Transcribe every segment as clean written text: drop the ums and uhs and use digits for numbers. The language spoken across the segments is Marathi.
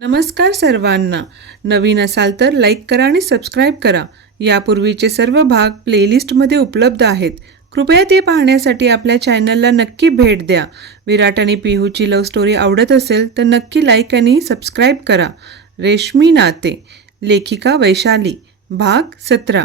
नमस्कार सर्वांना. नवीन असाल तर लाईक करा आणि सबस्क्राईब करा. यापूर्वीचे सर्व भाग प्लेलिस्टमध्ये उपलब्ध आहेत. कृपया ते पाहण्यासाठी आपल्या चॅनलला नक्की भेट द्या. विराट आणि पिहूची लव्ह स्टोरी आवडत असेल तर नक्की लाईक आणि सबस्क्राईब करा. रेशमी नाते, लेखिका वैशाली, भाग 17.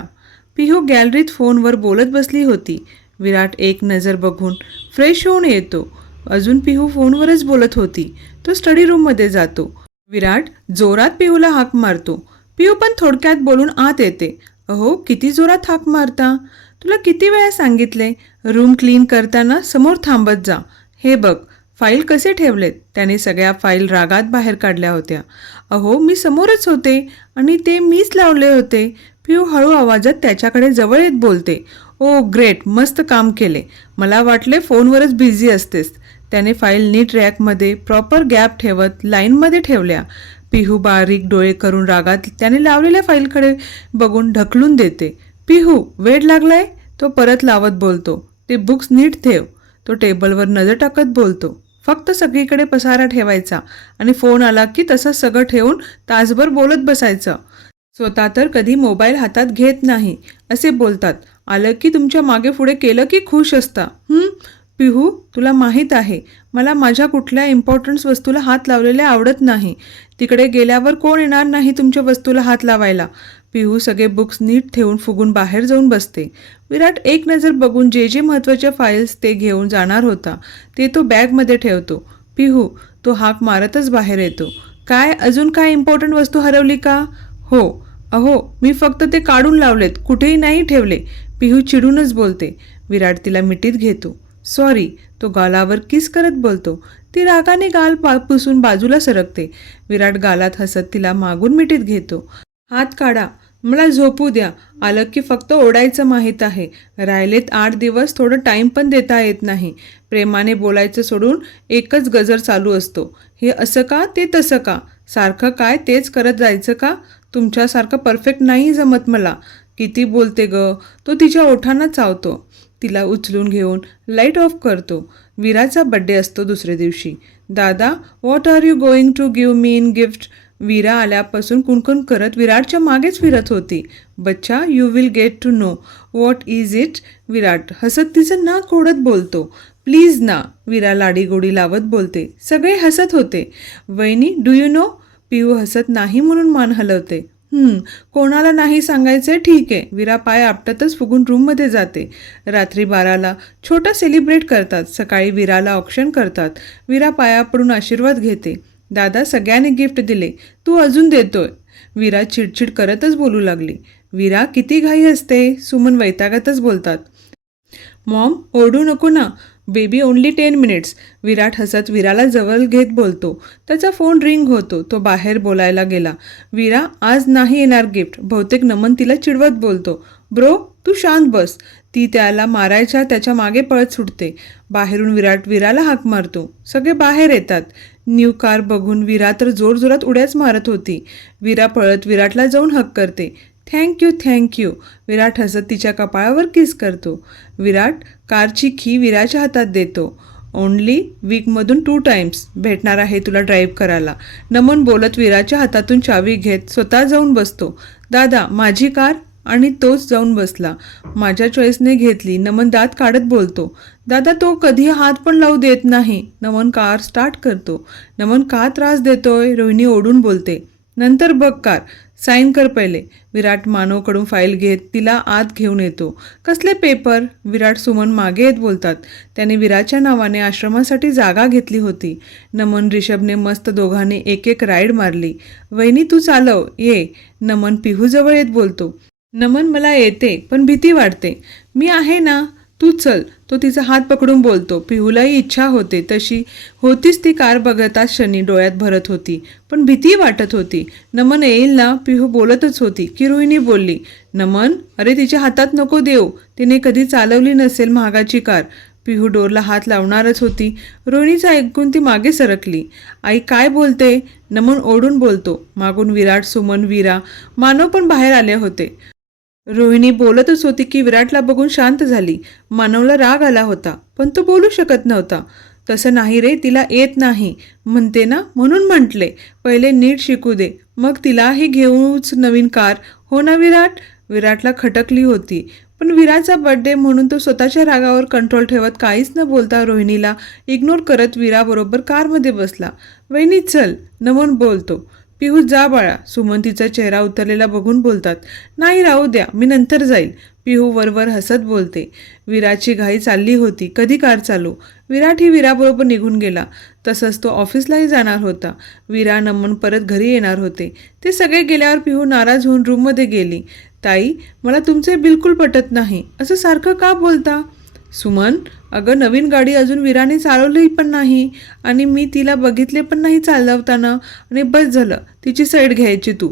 पिहू गॅलरीत फोनवर बोलत बसली होती. विराट एक नजर बघून फ्रेश होऊन येतो. अजून पिहू फोनवरच बोलत होती. तो स्टडी रूममध्ये जातो. विराट जोरात पिहूला हाक मारतो. पिहू पण थोडक्यात बोलून आत येते. अहो, किती जोरात हाक मारता? तुला किती वेळा सांगितले रूम क्लीन करताना समोर थांबत जा. हे बघ, फाईल कसे ठेवलेत. त्याने सगळ्या फाईल रागात बाहेर काढल्या होत्या. अहो, मी समोरच होते आणि ते मीच लावले होते. पिहू हळू आवाजात त्याच्याकडे जवळ येत बोलते. ओ ग्रेट, मस्त काम केले. मला वाटले फोनवरच बिझी असतेस. त्याने फाईल नीट रॅकमध्ये प्रॉपर गॅप ठेवत लाईनमध्ये ठेवल्या. पिहू बारीक डोळे करून रागात त्याने लावलेल्या फाईलकडे बघून ढकलून देते. पिहू, वेड लागलाय? तो परत लावत बोलतो. ते बुक्स नीट ठेव. तो टेबलवर नजर टाकत बोलतो. फक्त सगळीकडे पसारा ठेवायचा आणि फोन आला की तसं सगळं ठेवून तासभर बोलत बसायचं. स्वतः तर कधी मोबाईल हातात घेत नाही असे बोलतात. आलं की तुमच्या मागे पुढे केलं की खुश असता. पिहू, तुला माहीत आहे मला माझ्या कुठल्या इम्पॉर्टंट वस्तूला हात लावलेले आवडत नाही. तिकडे गेल्यावर कोण येणार नाही तुमच्या वस्तूला हात लावायला. पिहू सगळे बुक्स नीट ठेवून फुगून बाहेर जाऊन बसते. विराट एक नजर बघून जे महत्त्वाचे फाईल्स ते घेऊन जाणार होता ते तो बॅगमध्ये ठेवतो. पिहू, तो हाक मारतच बाहेर येतो. काय, अजून काय इम्पॉर्टंट वस्तू हरवली का? हो. अहो, मी फक्त ते काढून लावलेत, कुठेही नाही ठेवले. पिहू चिडूनच बोलते. विराट तिला मिठीत घेतो. सॉरी, तो गालावर किस करत बोलतो. ती रागाने गाल पुसून बाजूला सरकते. विराट गालात हसत तिला मागून मिठीत घेतो. हात काढा, मला झोपू द्या. आलं की फक्त ओढायचं माहीत आहे. राहिलेत 8 दिवस, थोडं टाईम पण देता येत नाही. प्रेमाने बोलायचं सोडून एकच गजर चालू असतो. हे असं का, ते तसं का, सारखं काय तेच करत जायचं का? तुमच्यासारखं परफेक्ट नाही जमत मला. किती बोलते ग. तो तिच्या ओठांना चावतो. तिला उचलून घेऊन लाईट ऑफ करतो. वीराचा बड्डे असतो दुसऱ्या दिवशी. दादा, what are you going to give me in gift? Veera आल्यापासून कुणकुण करत विराटच्या मागेच फिरत होती. बच्चा, you will get to know. What is it? Virat हसत तिचं नाक ओढत बोलतो. प्लीज ना, वीरा लाडीगोडी लावत बोलते. सगळे हसत होते. वहिनी, डू यू नो? पिहू हसत नाही म्हणून मान हलवते. कोणाला नाही सांगायचंय? ठीक आहे. वीरा पाय आपटतच फुगून रूममध्ये जाते. रात्री 12ला छोटा सेलिब्रेट करतात. सकाळी वीराला ऑप्शन करतात. वीरा पाया पडून आशीर्वाद घेते. दादा, सगळ्यांनी गिफ्ट दिले, तू अजून देतोय. वीरा चिडचिड करतच बोलू लागली. वीरा, किती घाई असते, सुमन वैतागतच बोलतात. मॉम, ओरडू नको ना. Baby, only 10 minutes. विराट हसत वीराला जवळ घेत बोलतो. त्याचा फोन रिंग होतो. तो बाहेर बोलायला गेला. वीरा, आज नाही येणार गिफ्ट. बहुतेक नमन तिला चिडवत बोलतो. ब्रो, तू शांत बस. ती त्याला मारायच्या त्याच्या मागे पळत सुटते. बाहेरून विराट वीराला हाक मारतो. सगळे बाहेर येतात. न्यू कार बघून वीरा तर जोरजोरात उड्याच मारत होती. वीरा पळत विराटला जाऊन हक करते. Thank you thank you. विराट हसत तिच्या कपाळावर किस करतो. विराट कारची की विराच्या हातात देतो. ओनली वीकमधून 2 टाइम्स भेटणार आहे तुला ड्राईव्ह करायला. नमन बोलत विराच्या हातातून चावी घेत स्वतः जाऊन बसतो. दादा, माझी कार? आणि तोच जाऊन बसला. माझ्या चॉईसने घेतली. नमन दात काढत बोलतो. दादा, तो कधी हात पण लावू देत नाही. नमन कार स्टार्ट करतो. नमन का त्रास देतोय? रोहिणी ओढून बोलते. नंतर बघ कार, साईन कर पहिले. विराट मानवकडून फाईल घेत तिला आत घेऊन येतो. कसले पेपर? विराट सुमन मागे येत बोलतात. त्याने विराच्या नावाने आश्रमासाठी जागा घेतली होती. नमन रिषभने मस्त दोघांनी एक एक राईड मारली. वहिनी, तू चालव, ये. नमन पिहूजवळ येत बोलतो. नमन, मला येते पण भीती वाटते. मी आहे ना, तू चल. तो तिचा हात पकडून बोलतो. पिहूलाही इच्छा होते तशी होतीच. ती कार बघताच क्षणी डोळ्यात भरत होती, पण भीती वाटत होती. नमन येईल ना, पिहू बोलतच होती की रोहिणी बोलली. नमन, अरे तिच्या हातात नको देऊ. तिने कधी चालवली नसेल महागाची कार. पिहू डोरला हात लावणारच होती. रोहिणीचं ऐकून ती मागे सरकली. आई काय बोलते? नमन ओढून बोलतो. मागून विराट, सुमन, वीरा, मानव पण बाहेर आले होते. रोहिणी बोलतच होती की विराटला बघून शांत झाली. मानवला राग आला होता पण तो बोलू शकत नव्हता. तसं नाही रे, तिला येत नाही म्हणते ना, म्हणून म्हटले पहिले नीट शिकू दे, मग तिलाही घेऊच नवीन कार. हो ना विराट? विराटला खटकली होती, पण विराचा बर्थडे म्हणून तो स्वतःच्या रागावर कंट्रोल ठेवत काहीच न बोलता रोहिणीला इग्नोर करत विराबरोबर कारमध्ये बसला. वहिनी चल, नमन बोलतो. पिहू जा बाळा, सुमन तिचा चेहरा उतरलेला बघून बोलतात. नाही राहू द्या, मी नंतर जाईल. पिहू वरवर हसत बोलते. विराची घाई चालली होती, कधी कार चालू. विराटही विराबरोबर निघून गेला. तसंच तो ऑफिसलाही जाणार होता. विरा नमन परत घरी येणार होते. ते सगळे गेल्यावर पिहू नाराज होऊन रूममध्ये गेली. ताई, मला तुमचे बिलकुल पटत नाही, असं सारखं का बोलता? सुमन, अगं नवीन गाडी अजून विराने चालवली पण नाही आणि मी तिला बघितले पण नाही चालवताना, आणि बस झालं, तिची साईड घ्यायची तू.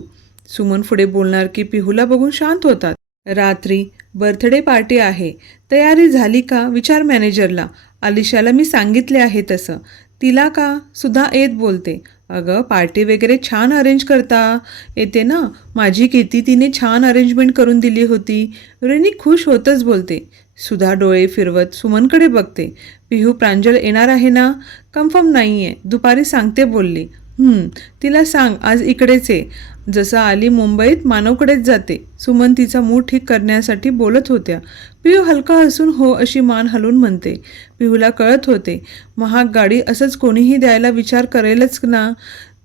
सुमन पुढे बोलणार की पिहूला बघून शांत होतात. रात्री बर्थडे पार्टी आहे, तयारी झाली का विचार मॅनेजरला. आलिशाला मी सांगितले आहे तसं. तिला का सुद्धा येत बोलते. अगं पार्टी वगैरे छान अरेंज करता येते ना, माझी किती तिने छान अरेंजमेंट करून दिली होती. रोहिणी खुश होतच बोलते. सुधा डोळे फिरवत सुमनकडे बघते. पिहू प्रांजल येणार आहे ना? कन्फर्म नाही आहे, दुपारी सांगते बोलली. तिला सांग आज इकडेच आहे, जसं आली मुंबईत मानवकडेच जाते. सुमन तिचा मूड ठीक करण्यासाठी बोलत होत्या. पिहू हलका हसून हो अशी मान हलवून म्हणते. पिहूला कळत होते महाग गाडी असंच कोणीही द्यायला विचार करेलच ना.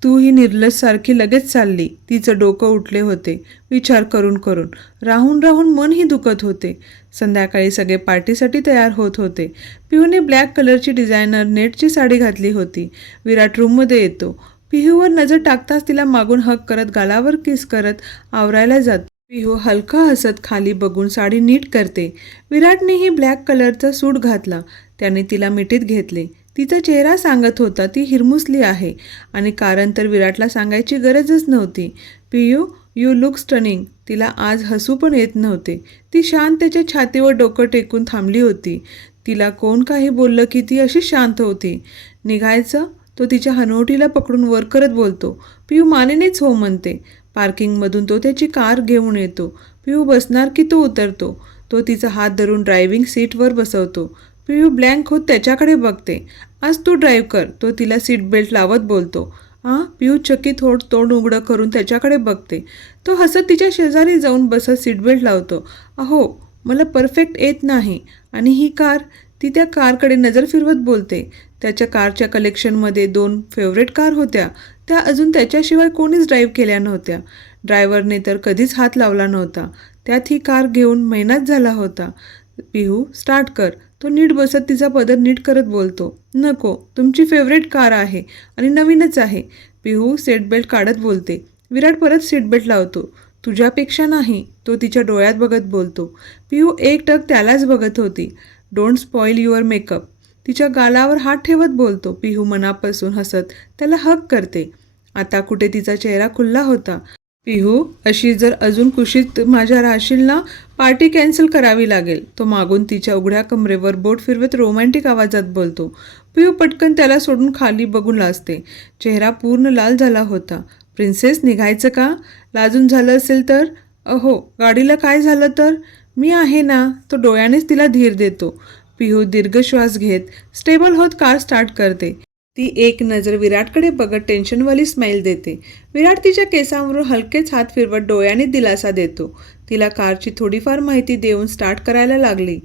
तू ही निर्लजसारखी लगेच चालली. तिचं डोकं उठले होते विचार करून करून. राहून राहून मनही दुखत होते. संध्याकाळी सगळे पार्टीसाठी तयार होत होते. पिहूने ब्लॅक कलरची डिझायनर नेटची साडी घातली होती. विराट रूममध्ये येतो. पिहूवर नजर टाकताच तिला मागून हक करत गालावर किस करत आवरायला जातो. पिहू हलका हसत खाली बघून साडी नीट करते. विराटनेही ब्लॅक कलरचा सूट घातला. त्याने तिला मिठीत घेतले. तिचा चेहरा सांगत होता ती हिरमुसली आहे, आणि कारण तर विराटला सांगायची गरजच नव्हती. पियू, यू लुक स्टनिंग. तिला आज हसू पण येत नव्हते. ती शांत त्याच्या छातीवर डोकं टेकून थांबली होती. तिला कोण काही बोललं की ती अशी शांत होती. निघायचं? तो तिच्या हनवटीला पकडून वर करत बोलतो. पियू मानेनेच हो म्हणते. पार्किंगमधून तो त्याची कार घेऊन येतो. पियू बसणार की तो उतरतो. तो तिचा हात धरून ड्रायव्हिंग सीटवर बसवतो. पियू ब्लँक होत त्याच्याकडे बघते. आज तू ड्राईव्ह कर, तो तिला सीट बेल्ट लावत बोलतो. पियू चकित होत तोंड उघडं करून त्याच्याकडे बघते. तो हसत तिच्या शेजारी जाऊन बसत सीट बेल्ट लावतो. अहो, मला परफेक्ट येत नाही. आणि ही कार? ती त्या कारकडे नजर फिरवत बोलते. त्याच्या कारच्या कलेक्शनमध्ये 2 फेवरेट कार होत्या. त्या अजून त्याच्याशिवाय कोणीच ड्राईव्ह केल्या नव्हत्या. ड्रायव्हरने तर कधीच हात लावला नव्हता. त्यात ही कार घेऊन महिनाच झाला होता. पिहू, स्टार्ट कर. तो नीट बसत तिचा पदर नीट करत बोलतो. नको, तुमची फेवरेट कार आहे आणि नवीनच आहे. पिहू सीट बेल्ट काढत बोलते. विराट परत सीट बेल्ट लावतो. तुझ्यापेक्षा नाही, तो तिच्या डोळ्यात बघत बोलतो. पिहू एकटक त्यालाच बघत होती. Don't spoil your makeup. तिच्या गालावर हात ठेवत बोलतो. पिहू मनापासून हसत त्याला हग करते. आता कुठे तिचा चेहरा खुलला होता. पिहू, अशी जर अजून कुशीत माझ्या राहशील ना, पार्टी कॅन्सल करावी लागेल. तो मागून तिच्या उघड्या कमरेवर बोट फिरवत रोमॅन्टिक आवाजात बोलतो. पिहू पटकन त्याला सोडून खाली बघून लाजते. चेहरा पूर्ण लाल झाला होता. प्रिन्सेस, निघायचं का? लाजून झालं असेल तर? अहो, गाडीला काय झालं तर? मी आहे ना. तो डोळ्यानेच तिला धीर देतो. पिहू दीर्घ श्वास घेत स्टेबल होत कार स्टार्ट करते. ती एक नजर विराटकडे बघत टेन्शनवाली स्माईल देते. विराट तिच्या केसांवरून हलकेच हात फिरवत डोळ्याने दिलासा देतो. तिला कारची थोडीफार माहिती देऊन स्टार्ट करायला लागली.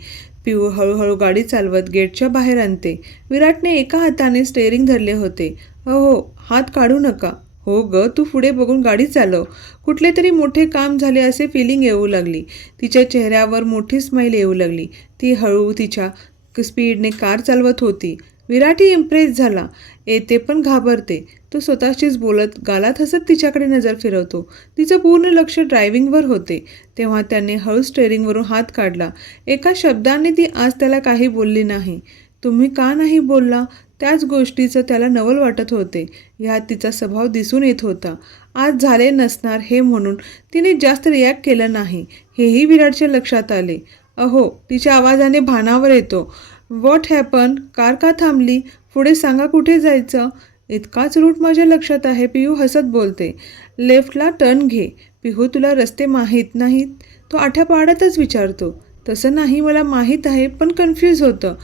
पिहू हळूहळू गाडी चालवत गेटच्या बाहेर आणते. विराटने एका हाताने स्टेअरिंग धरले होते. अहो, हात काढू नका. हो ग, तू पुढे बघून गाडी चालव. कुठले तरी मोठे काम झाले असे फिलिंग येऊ लागली. तिच्या चेहऱ्यावर मोठी स्माईल येऊ लागली. ती हळू तिच्या स्पीडने कार चालवत होती. विराटही इम्प्रेस झाला. येते पण घाबरते. तो स्वतःशीच बोलत गालात हसत तिच्याकडे नजर फिरवतो. तिचं पूर्ण लक्ष ड्रायव्हिंगवर होते. तेव्हा त्याने हळू स्टेअरिंगवरून हात काढला. एका शब्दाने ती आज त्याला काही बोलली नाही. तुम्ही का नाही बोलला? त्याच गोष्टीचं त्याला नवल वाटत होते. ह्यात तिचा स्वभाव दिसून येत होता. आज झाले नसणार हे म्हणून तिने जास्त रिॲक्ट केलं नाही, हेही विराटच्या लक्षात आले. अहो, तिच्या आवाजाने भानावर येतो. What happen? कार का थांबली? पुढे सांगा, कुठे जायचं? इतकाच रूट माझ्या लक्षात आहे. पिहू हसत बोलते. लेफ्टला टर्न घे. पिहू, तुला रस्ते माहीत नाहीत? तो आठ्यापाड्यातच विचारतो. तसं नाही, मला माहीत आहे, पण कन्फ्यूज होतं.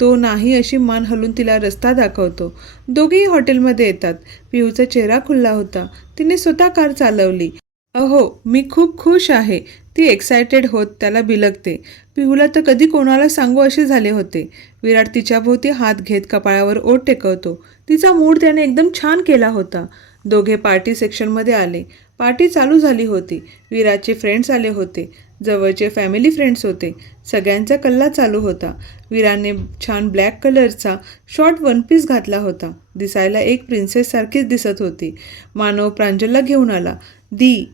तो नाही अशी मान हलून तिला रस्ता दाखवतो. दोघेही हॉटेलमध्ये येतात. पिहूचा चेहरा खुलला होता. तिने स्वतः कार चालवली. अहो, मी खूप खुश आहे. ती एक्सायटेड होत त्याला बिलगते. पिहूला तर कधी कोणाला सांगू असे झाले होते. विराट तिच्याभोवती हात घेत कपाळावर ओठ टेकवतो. तिचा मूड त्याने एकदम छान केला होता. दोघे पार्टी सेक्शनमध्ये आले. पार्टी चालू झाली होती. विराटचे फ्रेंड्स आले होते. जवळचे फॅमिली फ्रेंड्स होते. सगळ्यांचा कल्ला चालू होता. विराने छान ब्लॅक कलरचा शॉर्ट वन पीस घातला होता. दिसायला एक प्रिन्सेससारखीच दिसत होती. मानव प्रांजलला घेऊन आला.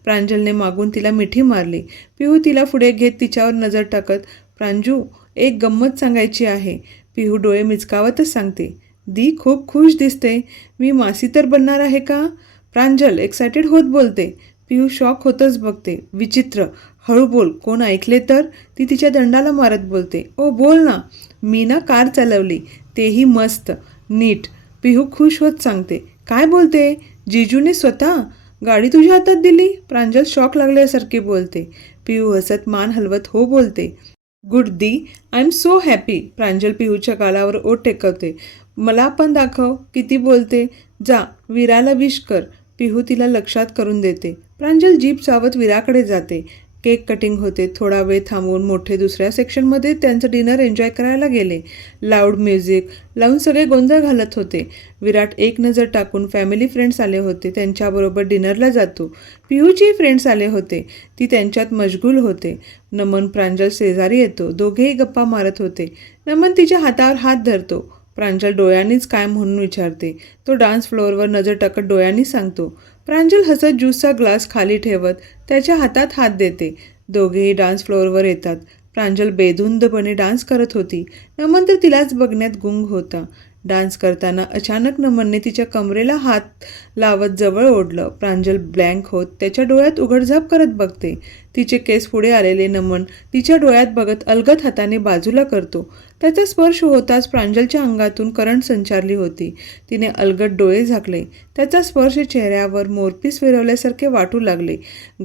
प्रांजलने मागून तिला मिठी मारली. पिहू तिला पुढे घेत तिच्यावर नजर टाकत, प्रांजू, एक गंमत सांगायची आहे. पिहू डोळे मिचकावतच सांगते. खूप खुश दिसते. मी मासी तर बनणार आहे का? प्रांजल एक्सायटेड होत बोलते. पिहू शॉक होतच बघते. विचित्र. हळू बोल, कोण ऐकले तर? ती तिच्या दंडाला मारत बोलते. ओ बोल ना. मी ना कार चालवली, तेही मस्त, नीट. पिहू खुश होत सांगते. काय बोलते? जिजूने स्वतः गाडी तुझ्या हातात दिली? प्रांजल शॉक लागल्यासारखे बोलते. पिहू हसत मान हलवत हो बोलते. Good I am so happy. Pranjal पिहूच्या गालावर ओठ टेकवते. मला पण दाखव किती बोलते. जा, विराला विश कर. पिहू तिला लक्षात करून देते. प्रांजल जीप चावत विराकडे जाते. केक कटिंग होते. थोडा वेळ थांबवून मोठे दुसऱ्या सेक्शनमध्ये त्यांचं डिनर एन्जॉय करायला गेले. लाऊड म्युझिक लावून सगळे गोंधळ घालत होते. विराट एक नजर टाकून फॅमिली फ्रेंड्स आले होते त्यांच्याबरोबर डिनरला जातो. पिहूची फ्रेंड्स आले होते. ती त्यांच्यात मशगूल होते. नमन प्रांजल शेजारी येतो. दोघेही गप्पा मारत होते. नमन तिच्या हातावर हात धरतो. प्रांजल डोळ्यांनीच काय म्हणून विचारते. तो डान्स फ्लोअरवर नजर टाकत डोळ्यांनी सांगतो. प्रांजल हसत ज्यूसचा ग्लास खाली ठेवत त्याच्या हातात हात देते. दोघेही डान्स फ्लोअरवर येतात. प्रांजल बेधुंदपणे डान्स करत होती. नमन तर तिलाच बघण्यात गुंग होता. डान्स करताना अचानक नमनने तिच्या कमरेला हात लावत जवळ ओढलं. प्रांजल ब्लँक होत त्याच्या डोळ्यात उघडझाप करत बघते. तिचे केस पुढे आलेले नमन तिच्या डोळ्यात बघत अलगद हाताने बाजूला करतो. त्याचा स्पर्श होताच प्रांजलच्या अंगातून करंट संचारली होती. तिने अलगद डोळे झाकले. त्याचा स्पर्श चेहऱ्यावर मोरपीस फिरवल्यासारखे वाटू लागले.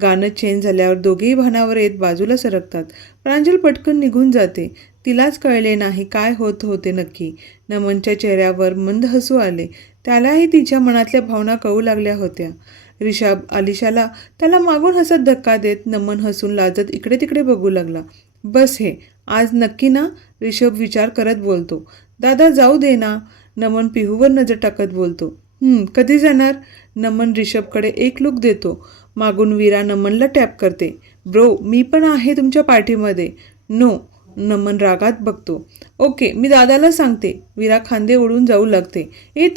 गाणं चेंज झाल्यावर दोघेही भानावर येत बाजूला सरकतात. प्रांजल पटकन निघून जाते. तिलाच कळले नाही काय होत होते नक्की. नमनच्या चेहऱ्यावर मंद हसू आले. त्यालाही तिच्या मनातल्या भावना कळू लागल्या होत्या. रिषभ आलिशाला त्याला मागून हसत धक्का देत नमन हसून लाजत इकडे तिकडे बघू लागला. बस हे आज नक्की ना? रिषभ विचार करत बोलतो. दादा जाऊ दे ना? नमन पिहूवर नजर टाकत बोलतो. कधी जाणार? नमन रिषभकडे एक लुक देतो. मागून वीरा नमनला टॅप करते. ब्रो, मी पण आहे तुमच्या पार्टीमध्ये. नो. नमन रागात बघतो. ओके, मी दादाला सांगते. वीरा खांदे ओढून जाऊ लागते.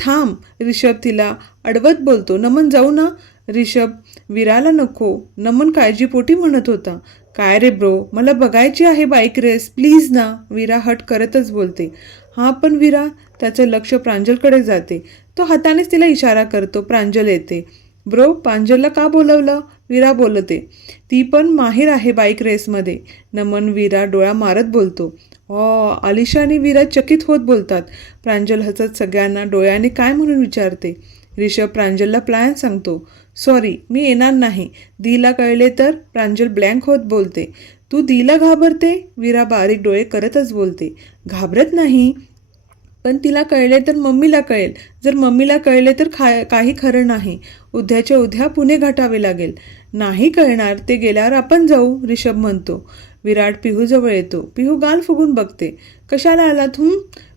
थांब. रिषभ तिला अडवत बोलतो. नमन जाऊ ना? रिषभ वीराला नको. नमन काळजीपोटी म्हणत होता. काय रे ब्रो, मला बघायची आहे बाईक रेस, प्लीज ना. वीरा हट करतच बोलते. हां पण वीरा. त्याचं लक्ष प्रांजलकडे जाते. तो हातानेच तिला इशारा करतो. प्रांजल येते. ब्रो, प्रांजलला का बोलवलं? वीरा बोलते. ती पण माहीर आहे बाईक रेसमध्ये. नमन वीरा डोळा मारत बोलतो. आलिशा आणि वीरा चकित होत बोलतात. प्रांजल हसत सगळ्यांना डोळ्याने काय म्हणून विचारते. रिषभ प्रांजलला प्लॅन सांगतो. सॉरी, मी येणार नाही. दीला कळले तर? प्रांजल ब्लँक होत बोलते. तू दीला घाबरते? वीरा बारीक डोळे करतच बोलते. घाबरत नाही, पण तिला कळले तर मम्मीला कळेल. जर मम्मीला कळले तर काही खरं नाही. उद्याच्या उद्या पुणे गाठावे लागेल. नाही कळणार, ते गेल्यावर आपण जाऊ, रिषभ म्हणतो. विराट पिहूजवळ येतो. पिहू गाल फुगून बघते. कशाला आलात?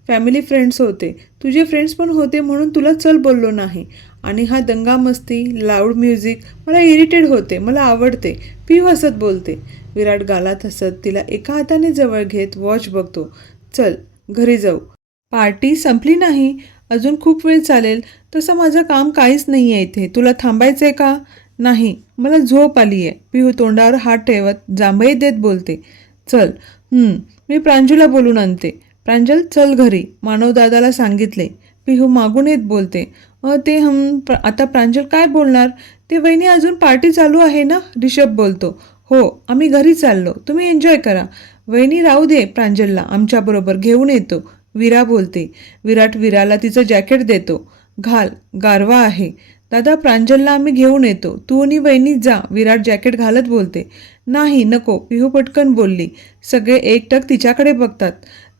फॅमिली फ्रेंड्स होते. तुझे फ्रेंड्स पण होते म्हणून तुला चल बोललो नाही. आणि हा दंगा मस्ती लाऊड म्युझिक मला इरिटेट होते. मला आवडते. पिहू हसत बोलते. विराट गालात हसत तिला एका हाताने जवळ घेत वॉच बघतो. चल घरी जाऊ. पार्टी संपली नाही. अजून खूप वेळ चालेल. तसं माझं काम काहीच नाही आहे इथे. तुला थांबायचं आहे का? नाही, मला झोप आली आहे. पिहू तोंडावर हात ठेवत जांभई देत बोलते. चल. मी प्रांजूला बोलून आणते. प्रांजल चल घरी, मानव दादाला सांगितले. पिहू मागून येत बोलते. आता प्रांजल काय बोलणार? ते वहिनी अजून पार्टी चालू आहे ना? रिषभ बोलतो. हो, आम्ही घरी चाललो. तुम्ही एन्जॉय करा. वहिनी राहू दे, प्रांजलला आमच्याबरोबर घेऊन येतो, वीरा बोलते. विराट वीराला तिचं जॅकेट देतो. घाल, गारवा आहे. दादा, प्रांजलला आम्ही घेऊन येतो. तू आणि वहिनी जा, विराट जॅकेट घालत बोलते. नाही नको, पिहू पटकन बोलली. सगळे एकटक तिच्याकडे बघतात.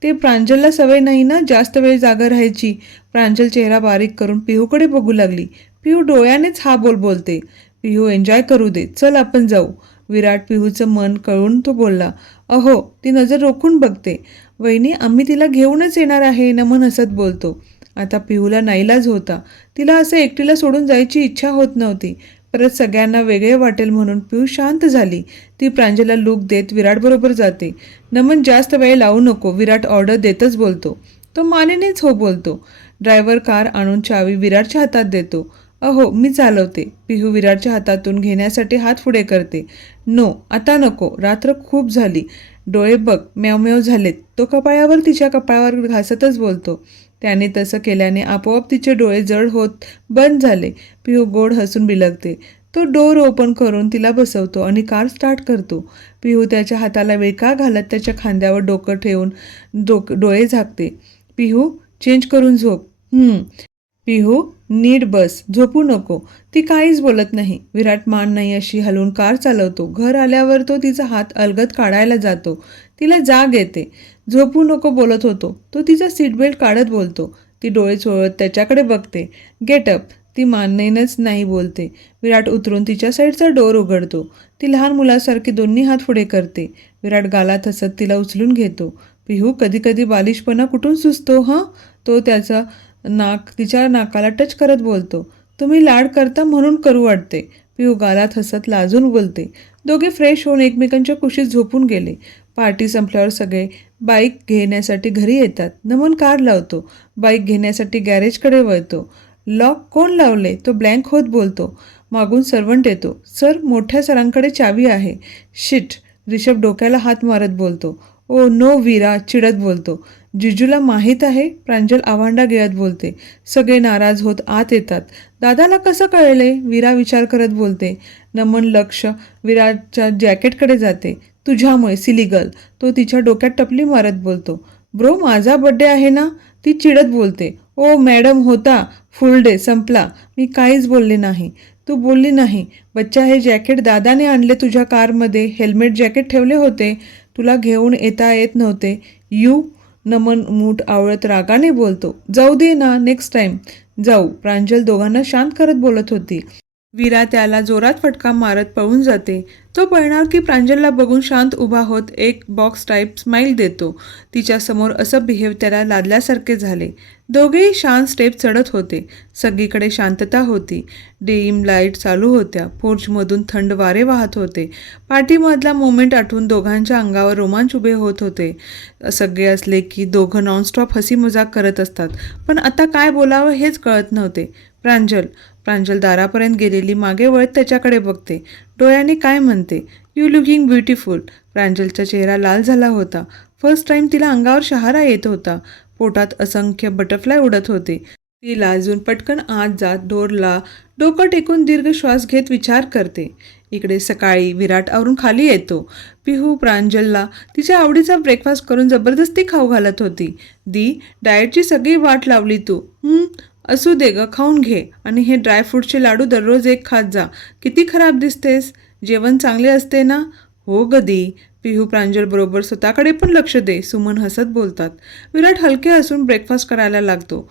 ते प्रांजलला सवय नाही ना जास्त वेळ जागा राहायची. प्रांजल चेहरा बारीक करून पिहूकडे बघू लागली. पिहू डोळ्यानेच हा बोल बोलते. पिहू एन्जॉय करू दे, चल आपण जाऊ. विराट पिहूचं मन कळून तो बोलला. अहो, ती नजर रोखून बघते. वहिनी, आम्ही तिला घेऊनच येणार आहे, नमन हसत बोलतो. आता पिहूला नाईलाज होता. तिला असं एकटीला सोडून जायची इच्छा होत नव्हती. परत सगळ्यांना वेगळे वाटेल म्हणून पिहू शांत झाली. ती प्रांजलला लूक देत विराटबरोबर जाते. नमन, जास्त वेळ लावू नको, विराट ऑर्डर देतच बोलतो. तो मानेनेच हो बोलतो. ड्रायव्हर कार आणून चावी विराटच्या हातात देतो. अहो, मी चालवते. पिहू विराटच्या हातातून घेण्यासाठी हात पुढे करते. नो, आता नको, रात्र खूप झाली. डोळे बघ, म्याव झालेत. तो कपाळावर तिच्या कपाळावर घासतच बोलतो. त्याने तसं केल्याने आपोआप तिचे डोळे जड होत बंद झाले. पिहू गोड हसून बिलगते. तो डोर ओपन करून तिला बसवतो आणि कार स्टार्ट करतो. पिहू त्याच्या हाताला विळखा घालत त्याच्या खांद्यावर डोकं ठेवून डोळे झाकते. पिहू, चेंज करून झोप. पिहू, नीट बस, झोपू नको. ती काहीच बोलत नाही. विराट मान नाही अशी हलवून कार चालवतो. घर आल्यावर तो तिचा हात अलगद काढायला जातो. तिला जाग येते. झोपू नको बोलत होतो. तो तिचा सीट बेल्ट काढत बोलतो. ती डोळे चोळत त्याच्याकडे बघते. Get up. ती मानेनच नाही बोलते. विराट उतरून तिच्या साईडचा डोर उघडतो. ती लहान मुलासारखी दोन्ही हात पुढे करते. विराट गालात हसत तिला उचलून घेतो. पिहू, कधी कधी बालिशपणा कुठून सुचतो हं? तो त्याचा तिच्या नाकाला टच करत बोलतो. तुम्ही लाड करता म्हणून करू वाटते. पिहू गालात हसत लाजून बोलते. दोघे फ्रेश होऊन एकमेकांच्या कुशीत झोपून गेले. पार्टी संपल्यावर सगळे बाईक घेण्यासाठी घरी येतात. नमन कार लावतो. बाईक घेण्यासाठी गॅरेजकडे वळतो. लॉक कोण लावले? तो ब्लँक होत बोलतो. मागून सर्वंट येतो. सर, मोठ्या सरांकडे चावी आहे. शिट. रिषभ डोक्याला हात मारत बोलतो. ओ नो वीरा, चिडत बोलतो. जिजूला माहीत आहे? प्रांजल आव्हांडा गिळत बोलते. सगळे नाराज होत आत येतात. दादाला कसं कळले? वीरा विचार करत बोलते. नमन लक्ष विराटच्या जॅकेटकडे जाते. तुझ्यामुळे, सिली गर्ल. तो तिच्या डोक्यात टपली मारत बोलतो. ब्रो, माझा बड्डे आहे ना? ती चिडत बोलते. ओ मॅडम, होता. फुल डे संपला. मी काहीच बोलले नाही. तू बोलली नाही. बच्चा, हे जॅकेट दादाने आणले तुझ्या कारमध्ये. हेल्मेट जॅकेट ठेवले होते. तुला घेऊन येता येत नव्हते. यू. नमन मूठ आवळत रागाने बोलतो. जाऊ दे ना, नेक्स्ट टाइम जाऊ. प्रांजल दोघांना शांत करत बोलत होती. वीरा त्याला जोरात फटका मारत पळून जाते. तो पळणार की प्रांजलला बघून शांत उभा होत एक बॉक्स टाईप स्माईल देतो. तिच्यासमोर असं बिहेव त्याला लादल्यासारखे झाले. दोघेही शांत स्टेप चढत होते. सगळीकडे शांतता होती. डिम लाईट चालू होत्या. पोर्चमधून थंड वारे वाहत होते. पार्टीमधला मोमेंट आठवून दोघांच्या अंगावर रोमांच उभे होत होते. सगळे असले की दोघं नॉनस्टॉप हसी मजाक करत असतात. पण आता काय बोलावं हेच कळत नव्हते. प्रांजल दारापर्यंत गेलेली मागे वळत त्याच्याकडे बघते. डोळ्याने काय म्हणते. You looking beautiful. प्रांजलचा चेहरा लाल झाला होता. फर्स्ट टाइम तिला अंगावर शहारा येत होता. पोटात असंख्य बटरफ्लाय उडत होते. ती लाजून पटकन आत जात डोरला डोकं टेकून दीर्घ श्वास घेत विचार करते. इकडे सकाळी विराट आवरून खाली येतो. पिहू प्रांजलला तिच्या आवडीचा ब्रेकफास्ट करून जबरदस्ती खाऊ घालत होती. डाएटची सगळी वाट लावली तू. असू दे ग, खाऊन घे. आणि हे ड्रायफ्रूटचे लाडू दररोज एक खात जा. किती खराब दिसतेस. जेवण चांगले असते ना? हो गदी. पिहू प्रांजल बरोबर स्वतःकडे पण लक्ष दे, सुमन हसत बोलतात. विराट हलके हसून ब्रेकफास्ट करायला लागतो.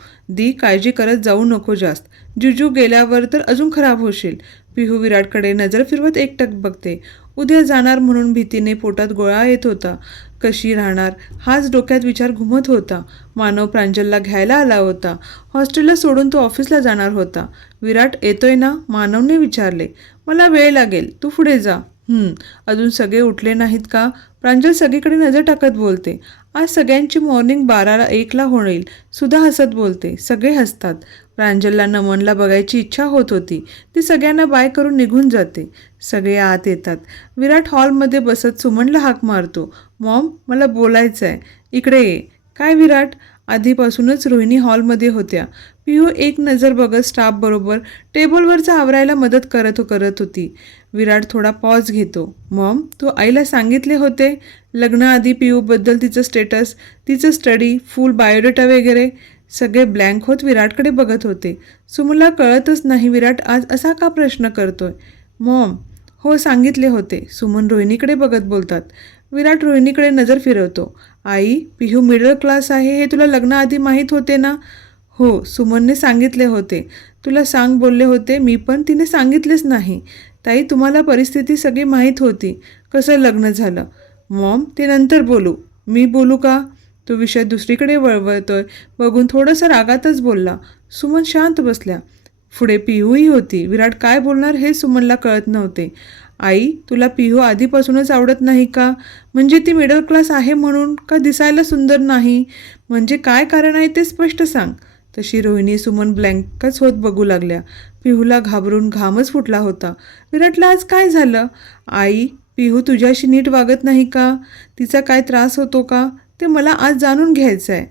काळजी करत जाऊ नको जास्त. जुजू गेल्यावर तर अजून खराब होशील. पिहू विराटकडे नजर फिरवत एकटक बघते. उद्या जाणार म्हणून भीतीने पोटात गोळा येत होता. कशी राहणार हाच डोक्यात विचार घुमत होता. मानव प्रांजलला घ्यायला आला होता. हॉस्टेलला सोडून तो ऑफिसला जाणार होता. विराट येतोय ना? मानवने विचारले. मला वेळ लागेल, तू पुढे जा. अजून सगळे उठले नाहीत का? प्रांजल सगळीकडे नजर टाकत बोलते. आज सगळ्यांची मॉर्निंग 12ला 1ला होईल. सुधा हसत बोलते. सगळे हसतात. प्रांजलला नमनला बघायची इच्छा होत होती. ती सगळ्यांना बाय करून निघून जाते. सगळे आत येतात. विराट हॉलमध्ये बसत सुमनला हाक मारतो. मॉम, मला बोलायचं आहे. इकडे ये. काय विराट? आधीपासूनच रोहिणी हॉलमध्ये होत्या. पिहू एक नजर बघत स्टाफ बरोबर टेबलवरचा आवरायला मदत करत होती. विराट थोडा पॉज घेतो. मॉम, तू आईला सांगितले होते लग्नाआधी पिहूबद्दल तिचं स्टेटस, तिचं स्टडी, फुल बायोडेटा वगैरे? सगळे ब्लँक होत विराटकडे बघत होते. सुमनला कळतच नाही विराट आज असा का प्रश्न करतोय. मॉम, हो सांगितले होते. सुमन रोहिणीकडे बघत बोलतात. विराट रोहिणीकडे नजर फिरवतो. आई, पिहू मिडल क्लास आहे हे तुला लग्नाआधी माहीत होते ना? हो, सुमनने सांगितले होते. तुला सांग बोलले होते मी पण तिने सांगितलेच नाही. ताई तुम्हाला परिस्थिती सगळी माहीत होती. कसं लग्न झालं? मॉम, ते नंतर बोलू. मी बोलू का? तो विषय दुसरीकडे वळवतोय बघून थोडंसं रागातच बोलला. सुमन शांत बसल्या. पुढे पिहूही होती. विराट काय बोलणार हे सुमनला कळत नव्हते. आई, तुला पिहू आधीपासूनच आवडत नाही का? म्हणजे ती मिडल क्लास आहे म्हणून का दिसायला सुंदर नाही? म्हणजे काय कारण आहे ते स्पष्ट सांग. तशी रोहिणी सुमन ब्लँकच होत बघू लागल्या. पिहूला घाबरून घामच फुटला होता. विराटला आज काय झालं? आई, पिहू तुझ्याशी नीट वागत नाही का? तिचा काय त्रास होतो का? ते मला आज जाणून घ्यायचं आहे.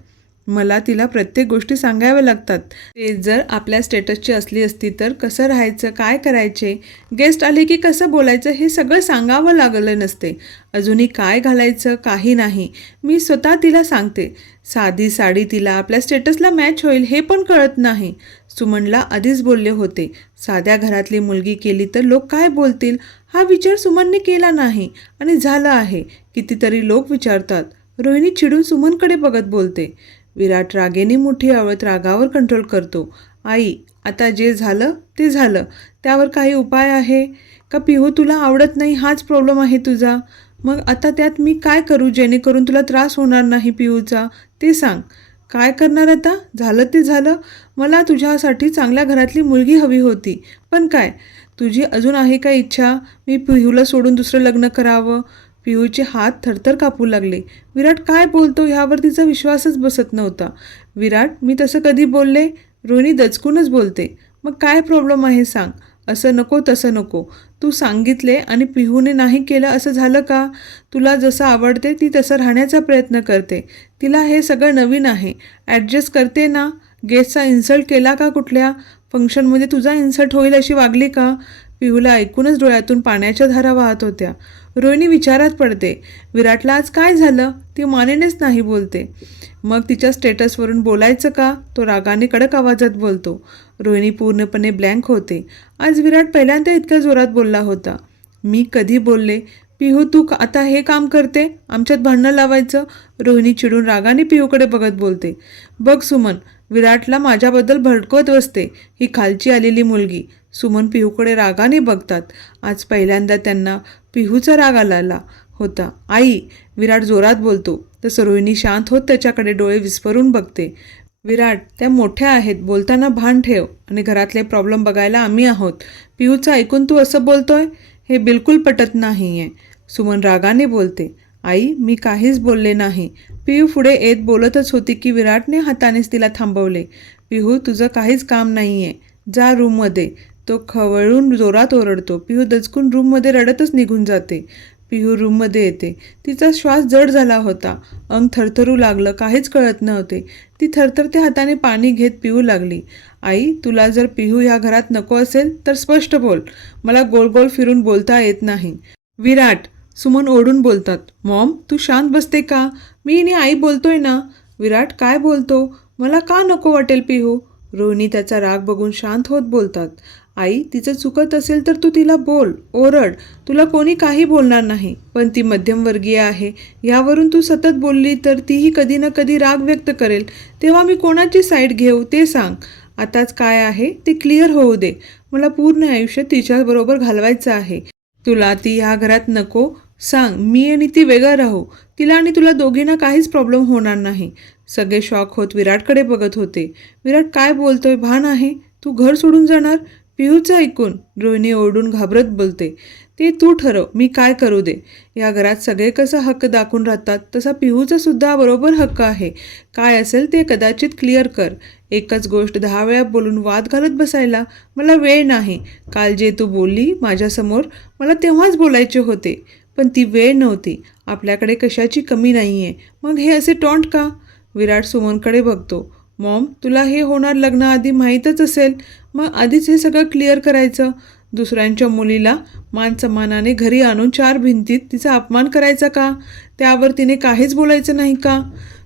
मला तिला प्रत्येक गोष्टी सांगाव्या लागतात. ते जर आपल्या स्टेटसची असली असती तर कसं राहायचं, काय करायचे, गेस्ट आले की कसं बोलायचं हे सगळं सांगावं लागलं नसते. अजूनही काय घालायचं काही नाही. मी स्वतः तिला सांगते. साधी साडी तिला आपल्या स्टेटसला मॅच होईल हे पण कळत नाही. सुमनला आधीच बोलले होते, साध्या घरातली मुलगी केली तर लोक काय बोलतील हा विचार सुमनने केला नाही आणि झालं आहे. कितीतरी लोक विचारतात. रोहिणी चिडून सुमनकडे बघत बोलते. विराट रागेने मुठी आवळत रागावर कंट्रोल करतो. आई, आता जे झालं ते झालं. त्यावर काही उपाय आहे का? पिहू तुला आवडत नाही हाच प्रॉब्लेम आहे तुझा. मग आता त्यात मी काय करू जेणेकरून तुला त्रास होणार नाही पिहूचा? ते सांग. काय करणार आता? झालं ते झालं. मला तुझ्यासाठी चांगल्या घरातली मुलगी हवी होती. पण काय? तुझी अजून आहे का इच्छा मी पिहूला सोडून दुसरं लग्न करावं? पिहूचे हात थरथर कापू लागले. विराट काय बोलतो ह्यावर तिचा विश्वासच बसत नव्हता. विराट, मी तसं कधी बोलले? रोहिणी दचकूनच बोलते. मग काय प्रॉब्लेम आहे सांग. असं नको तसं नको. तू सांगितले आणि पिहूने नाही केलं असं झालं का? तुला जसं आवडते ती तसं राहण्याचा प्रयत्न करते. तिला हे सगळं नवीन आहे. ॲडजस्ट करते ना? गेस्टचा इन्सल्ट केला का? कुठल्या फंक्शनमध्ये तुझा इन्सल्ट होईल अशी वागली का? पिहूला ऐकूनच डोळ्यातून पाण्याच्या धारा वाहत होत्या. रोहिणी विचारात पडते. विराटला आज काय झालं? ती मानेनेच नाही बोलते. मग तिच्या स्टेटसवरून बोलायचं का? तो रागाने कडक आवाजात बोलतो. रोहिणी पूर्णपणे ब्लँक होते. आज विराट पहिल्यांदा इतक्या जोरात बोलला होता. मी कधी बोलले? पिहू तू आता हे काम करते आमच्यात भांडणं लावायचं? रोहिणी चिडून रागाने पिहूकडे बघत बोलते. बघ सुमन, विराटला माझ्याबद्दल भडकवत बसते. ही खालची आलेली मुलगी. सुमन पिहूकडे रागाने बघतात. आज पहिल्यांदा त्यांना पिहूचा राग आलेला होता. आई, विराट जोरात बोलतो. तसं रोहिणी शांत होत त्याच्याकडे डोळे विस्फरून बघते. विराट, त्या मोठ्या आहेत, बोलताना भान ठेव आणि घरातले प्रॉब्लेम बघायला आम्ही आहोत. पिहूचं ऐकून तू असं बोलतोय? हे बिलकुल पटत नाही आहे. सुमन रागाने बोलते. आई, मी काहीच बोलले नाही. पिहू पुढे येत बोलतच होती की विराटने हातानेच तिला थांबवले. पिहू, तुझं काहीच काम नाही आहे. जा रूममध्ये. तो खवळून जोरात ओरडतो. पिहू दचकून रूममध्ये रडतच निघून जाते. पिहू रूममध्ये येते. तिचा श्वास जड झाला होता. अंग थरथरू लागलं. काहीच कळत नव्हते. ती थरथरत्या हाताने पाणी घेत पिऊ लागली. आई, तुला जर पिहू ह्या घरात नको असेल तर स्पष्ट बोल. मला गोल गोल फिरून बोलता येत नाही. विराट, सुमन ओढून बोलतात. मॉम, तू शांत बसते का? मी आणि आई बोलतोय ना. विराट काय बोलतो? मला का नको वाटेल पिहू? रोहिणी त्याचा राग बघून शांत होत बोलतात. आई, तिचं चुकत असेल तर तू तिला बोल, ओरड. तुला कोणी काही बोलणार नाही. पण ती मध्यमवर्गीय आहे. यावरून तू सतत बोलली तर तीही कधी ना कधी राग व्यक्त करेल. तेव्हा मी कोणाची साईड घेऊ ते सांग. आताच काय आहे ते क्लिअर होऊ दे. मला पूर्ण आयुष्य तिच्याबरोबर घालवायचं आहे. तुला ती ह्या घरात नको? सांग. मी आणि ती वेगळं राहू. तिला आणि तुला दोघींना काहीच प्रॉब्लेम होणार नाही. सगळे शॉक होत विराटकडे बघत होते. विराट काय बोलतोय? भान आहे? तू घर सोडून जाणार? पिहूचं ऐकून रोहिणी ओरडून घाबरत बोलते. ते तू ठरव, मी काय करू दे. या घरात सगळे कसा हक्क दाखवून राहतात तसा पिहूचा सुद्धा बरोबर हक्क आहे. काय असेल ते कदाचित क्लिअर कर. एकच गोष्ट 10 वेळा बोलून वाद घालत बसायला मला वेळ नाही. काल जे तू बोलली माझ्यासमोर मला तेव्हाच बोलायचे होते. पण ती वेळ नव्हती. आपल्याकडे कशाची कमी नाही आहे. मग हे असे टॉन्ट का? विराट सुमनकडे बघतो. मॉम, तुला हे होणार लग्नाआधी माहीतच असेल. मग आधीच हे सगळं क्लिअर करायचं. दुसऱ्यांच्या मुलीला मानसन्मानाने घरी आणून 4 भिंतीत तिचा अपमान करायचा का? त्यावर तिने काहीच बोलायचं नाही का?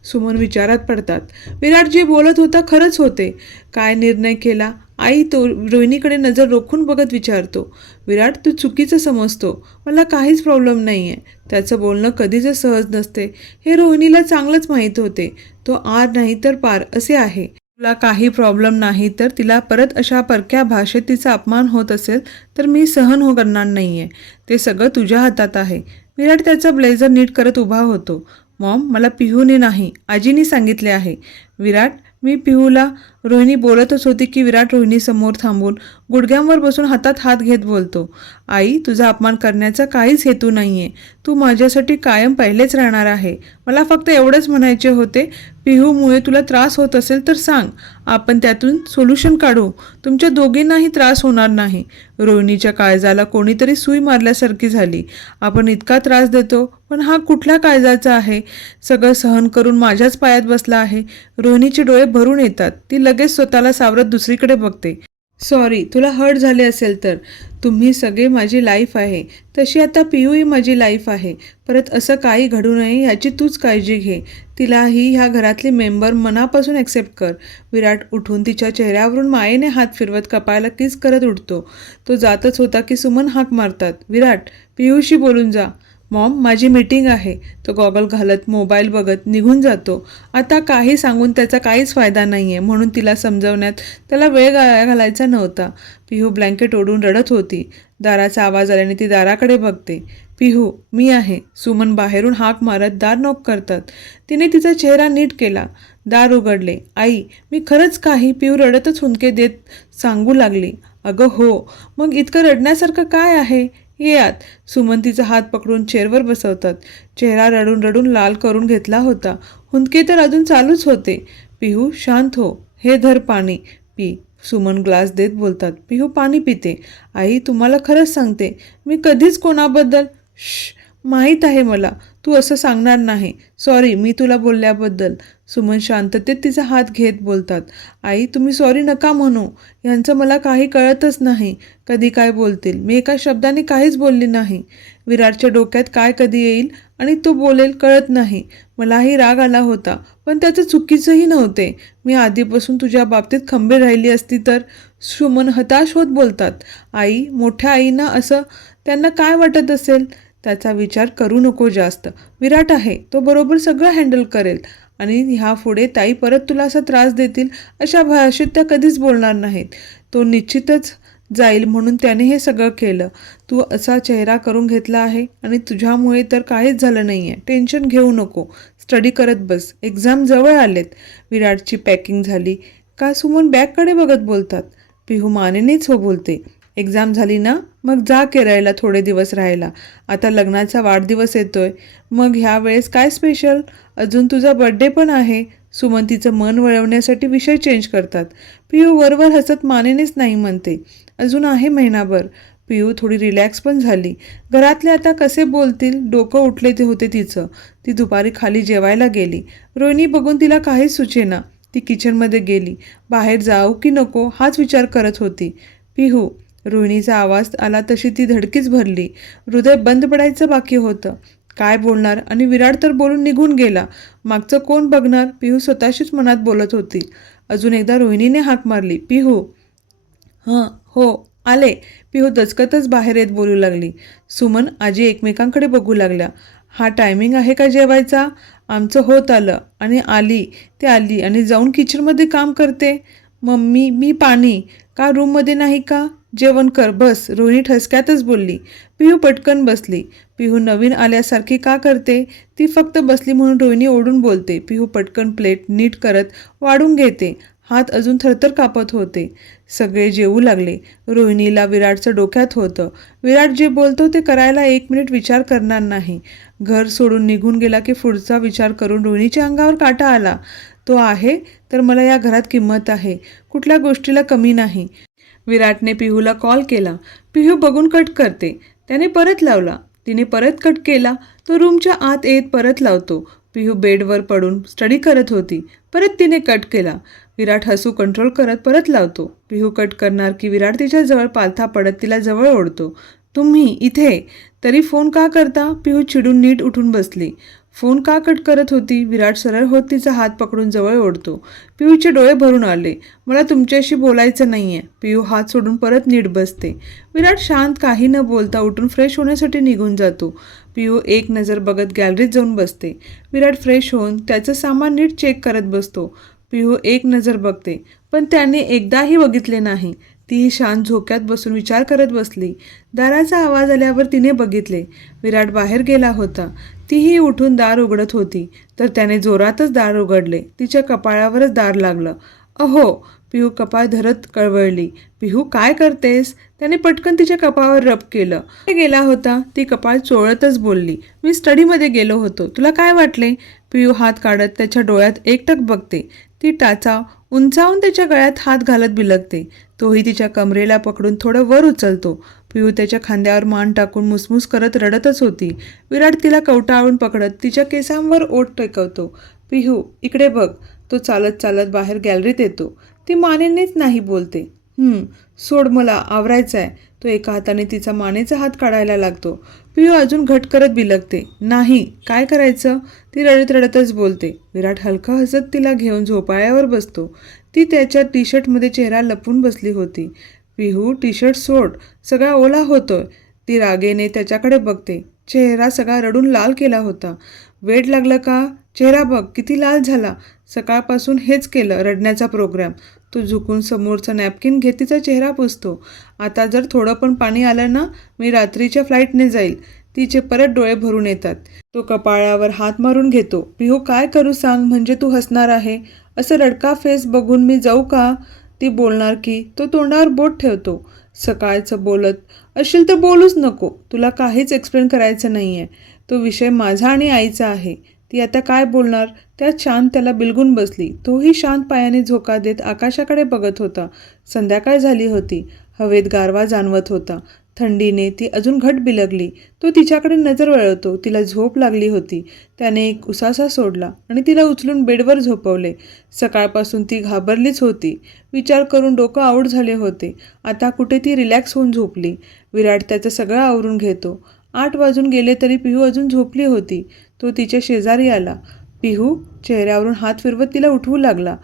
सुमन विचारात पडतात. विराट जे बोलत होता खरंच होते. काय निर्णय केला आई तो रोहिणीकडे नजर रोखून बघत विचारतो. विराट, तू चुकीचं समजतो. मला काहीच प्रॉब्लेम नाही आहे. त्याचं बोलणं कधीच सहज नसते हे रोहिणीला चांगलंच माहीत होते. तो आर नाही तर पार असे आहे. तुला काही प्रॉब्लेम नाही तर तिला परत अशा परक्या भाषेत तिचा अपमान होत असेल तर मी सहन करणार नाही आहे. ते सगळं तुझ्या हातात आहे. विराट त्याचा ब्लेझर नीट करत उभा होतो. मॉम, मला पिहूने नाही आजीने सांगितले आहे. विराट, मी पिहूला रोहिणी बोलतच होती की विराट रोहिणीसमोर थांबून गुडघ्यांवर बसून हातात हात घेत बोलतो. आई, तुझा अपमान करण्याचा काहीच हेतू नाही आहे. तू माझ्यासाठी कायम पहिलेच राहणार आहे. मला फक्त एवढंच म्हणायचे होते. पिहूमुळे तुला त्रास होत असेल तर सांग. आपण त्यातून सोल्युशन काढू. तुमच्या दोघींनाही त्रास होणार नाही. रोहिणीच्या काळजाला कोणीतरी सुई मारल्यासारखी झाली. आपण इतका त्रास देतो पण हा कुठल्या काळजाचा आहे? सगळं सहन करून माझ्याच पायात बसला आहे. रोहिणीचे डोळे भरून येतात. ती लगेच स्वतःला सावरत दुसरीकडे बघते. सॉरी, तुला हर्ट झाले असेल तर. तुम्ही सगळे माझी लाईफ आहे. तशी आता पिहूही माझी लाईफ आहे. परत असं काही घडू नये याची तूच काळजी घे. तिलाही ह्या घरातली मेंबर मनापासून ॲक्सेप्ट कर. विराट उठून तिच्या चेहऱ्यावरून मायेने हात फिरवत कपाळाला किस करत उठतो. तो जातच होता की सुमन हाक मारतात. विराट, पिहूशी बोलून जा. मॉम, माझी मीटिंग आहे. तो गॉगल घालत मोबाईल बघत निघून जातो. आता काही सांगून त्याचा काहीच फायदा नाही आहे म्हणून तिला समजवण्यात त्याला वेळ घालायचा नव्हता. पिहू ब्लँकेट ओढून रडत होती. दाराचा आवाज आल्याने ती दाराकडे बघते. पिहू, मी आहे. सुमन बाहेरून हाक मारत दार नॉक करतात. तिने तिचा चेहरा नीट केला. दार उघडले. आई, मी खरंच काही? पिहू रडतच हुंदके देत सांगू लागली. अगं हो, मग इतकं रडण्यासारखं काय आहे? ये आत. सुमन तिचा हात पकडून चेअरवर बसवतात. चेहरा रडून रडून लाल करून घेतला होता. हुंदके तर अजून चालूच होते. पिहू, शांत हो. हे धर पाणी, पी. सुमन ग्लास देत बोलतात. पिहू पाणी पिते. आई, तुम्हाला खरंच सांगते, मी कधीच कोणाबद्दल माहीत आहे मला. तू असं सांगणार नाही. सॉरी मी तुला बोलल्याबद्दल. सुमन शांततेत तिचा हात घेत बोलतात. आई, तुम्ही सॉरी नका म्हणू. यांचं मला काही कळतच नाही. कधी काय बोलतील. मी एका शब्दाने काहीच बोलली नाही. विराटच्या डोक्यात काय कधी येईल आणि तो बोलेल कळत नाही. मलाही राग आला होता पण त्याचं चुकीचंही नव्हते. मी आधीपासून तुझ्या बाबतीत खंबीर राहिली असती तर. सुमन हताश होत बोलतात. आई, मोठ्या आईंना असं त्यांना काय वाटत असेल? त्याचा विचार करू नको जास्त. विराट आहे, तो बरोबर सगळं हँडल करेल आणि ह्यापुढे ताई परत तुला असा त्रास देतील अशा भाषेत त्या कधीच बोलणार नाहीत. तो निश्चितच जाईल म्हणून त्याने हे सगळं केलं. तू असा चेहरा करून घेतला आहे आणि तुझ्यामुळे तर काहीच झालं नाही आहे. टेन्शन घेऊ नको. स्टडी करत बस. एक्झाम जवळ आलेत. विराटची पॅकिंग झाली का? सुमन बॅगकडे बघत बोलतात. पिहू मानेनेच हो बोलते. एक्झाम झाली ना, मग जा केरळला थोडे दिवस राहायला. आता लग्नाचा वाढदिवस येतोय. मग ह्या वेळेस काय स्पेशल? अजून तुझा बर्थडे पण आहे. सुमन तिचं मन वळवण्यासाठी विषय चेंज करतात. पिहू वरवर हसत मानेनेच नाही म्हणते. अजून आहे महिनाभर. पिहू थोडी रिलॅक्स पण झाली. घरातले आता कसे बोलतील डोकं उठले ते होते तिचं. ती दुपारी खाली जेवायला गेली. रोहिणी बघून तिला काहीच सुचेना. ती किचनमध्ये गेली. बाहेर जाऊ की नको हाच विचार करत होती. पिहू, रोहिणीचा आवाज आला तशी ती धडकीच भरली. हृदय बंद पडायचं बाकी होतं. काय बोलणार? आणि विराट तर बोलून निघून गेला. मागचं कोण बघणार? पिहू स्वतःशीच मनात बोलत होती. अजून एकदा रोहिणीने हाक मारली. पिहू. हं, हो आले. पिहू दचकतच बाहेर येत बोलू लागली. सुमन आजी एकमेकांकडे बघू लागल्या. हा टायमिंग आहे का जेवायचा? आमचं होत आलं आणि आली. ते आली आणि जाऊन किचनमध्ये काम करते. मम्मी, मी पाणी का रूममध्ये नाही का? जेवण कर बस. रोहिणी ठसक्यातच बोलली. पिहू पटकन बसली. पिहू नवीन आल्यासारखी का करते? ती फक्त बसली म्हणून रोहिणी ओढून बोलते. पिहू पटकन प्लेट नीट करत वाढून घेते. हात अजून थरथर कापत होते. सगळे जेवू लागले. रोहिणीला विराटचं डोक्यात होतं. विराट जे बोलतो ते करायला 1 मिनिट विचार करणार नाही. घर सोडून निघून गेला की पुढचा विचार करून रोहिणीच्या अंगावर काटा आला. तो आहे तर मला या घरात किंमत आहे. कुठल्या गोष्टीला कमी नाही. विराटने पिहूला कॉल केला. पिहू बघून कट करते. त्याने परत लावला. तिने परत कट केला. तो रूमच्या आत येत परत लावतो. पिहू बेडवर पडून स्टडी करत होती. परत तिने कट केला. विराट हसू कंट्रोल करत परत लावतो. पिहू कट करणार की विराट तिच्या जवळ पालथा पडत तिला जवळ ओढतो. तुम्ही इथे तरी फोन का करता? पिहू चिडून नीट उठून बसली. फोन का कट करत होती? विराट सरळ होत तिचा हात पकडून जवळ ओढतो. पियूचे डोळे भरून आले. मला तुमच्याशी बोलायचं नाहीये. पियू हात सोडून परत नीट बसते. विराट शांत काही न बोलता उठून फ्रेश होण्यासाठी निघून जातो. पियू एक नजर बघत गॅलरीत जाऊन बसते. विराट फ्रेश होऊन त्याचं सामान नीट चेक करत बसतो. पियू एक नजर बघते, पण त्याने एकदाही बघितले नाही. तीही शांत झोक्यात बसून विचार करत बसली. दाराचा आवाज आल्यावर तिने बघितले. विराट बाहेर गेला होता. तीही उठून दार उघडत होती, तर त्याने जोरातच दार उघडले. तिच्या कपाळावरच दार लागलं. अहो! पिहू कपाळ धरत कळवळली. पिहू काय करतेस? त्याने पटकन तिच्या कपाळावर रब केलं. कुठे गेला होता? ती कपाळ चोळतच बोलली. मी स्टडीमध्ये गेलो होतो. तुला काय वाटले? पिहू हात काढत त्याच्या डोळ्यात एकटक बघते. ती टाचा उंचावून त्याच्या गळ्यात हात घालत बिलगते. तोही तिच्या कमरेला पकडून थोडं वर उचलतो. पिहू त्याच्या खांद्यावर मान टाकून मुसमुस करत रडतच होती. विराट तिला कवटाळून पकडत तिच्या केसांवर ओठ टेकवतो. पिहू इकडे बघ. तो चालत चालत बाहेर गॅलरीत येतो. ती मानेनेच नाही बोलते. सोड, मला आवरायचं आहे. तो एका हाताने तिचा मानेचा हात काढायला लागतो. पिहू अजून घट करत बिलगते. नाही, काय करायचं? ती रडत रडतच बोलते. विराट हलका हसत तिला घेऊन झोपाळ्यावर बसतो. ती त्याच्या टी शर्टमध्ये चेहरा लपवून बसली होती. पिहू टी शर्ट सोड, सगळा ओला होतोय. ती रागेने त्याच्याकडे बघते. चेहरा सगळा रडून लाल केला होता. वेड लागलं का? चेहरा बघ किती लाल झाला. सकाळपासून हेच केलं, रडण्याचा प्रोग्राम. तो झुकून समोरचा नॅपकिन घेत तिचा चेहरा पुसतो. आता जर थोडं पण पाणी आलं ना, मी रात्रीच्या फ्लाईटने जाईल. तिचे परत डोळे भरून येतात. तो कपाळावर हात मारून घेतो. पिहू काय करू सांग? म्हणजे तू हसणार आहे? असं रडका फेस बघून मी जाऊ का? ती बोलणार की तो तोंडावर बोट ठेवतो. सकाळचं बोलत असशील तर बोलूच नको. तुला काहीच एक्सप्लेन करायचं नाही आहे. तो विषय माझा आणि आईचा आहे. ती आता काय बोलणार? त्यात शांत त्याला बिलगून बसली. तोही शांत पायाने झोका देत आकाशाकडे बघत होता. संध्याकाळ झाली होती. हवेत गारवा जाणवत होता. थंडीने ती अजून घट बिलगली. तो तिच्याकडे नजर वळवतो. तिला झोप लागली होती. त्याने एक उसासा सोडला आणि तिला उचलून बेडवर झोपवले. सकाळपासून ती घाबरलीच होती. विचार करून डोकं आऊट झाले होते. आता कुठे ती रिलॅक्स होऊन झोपली. विराट त्याचं सगळं आवरून घेतो. 8 वाजून गेले तरी पिहू अजून झोपली होती. तो तिच्या शेजारी आला. पिहू चेहऱ्यावरून हात फिरवत तिला उठवू लागला.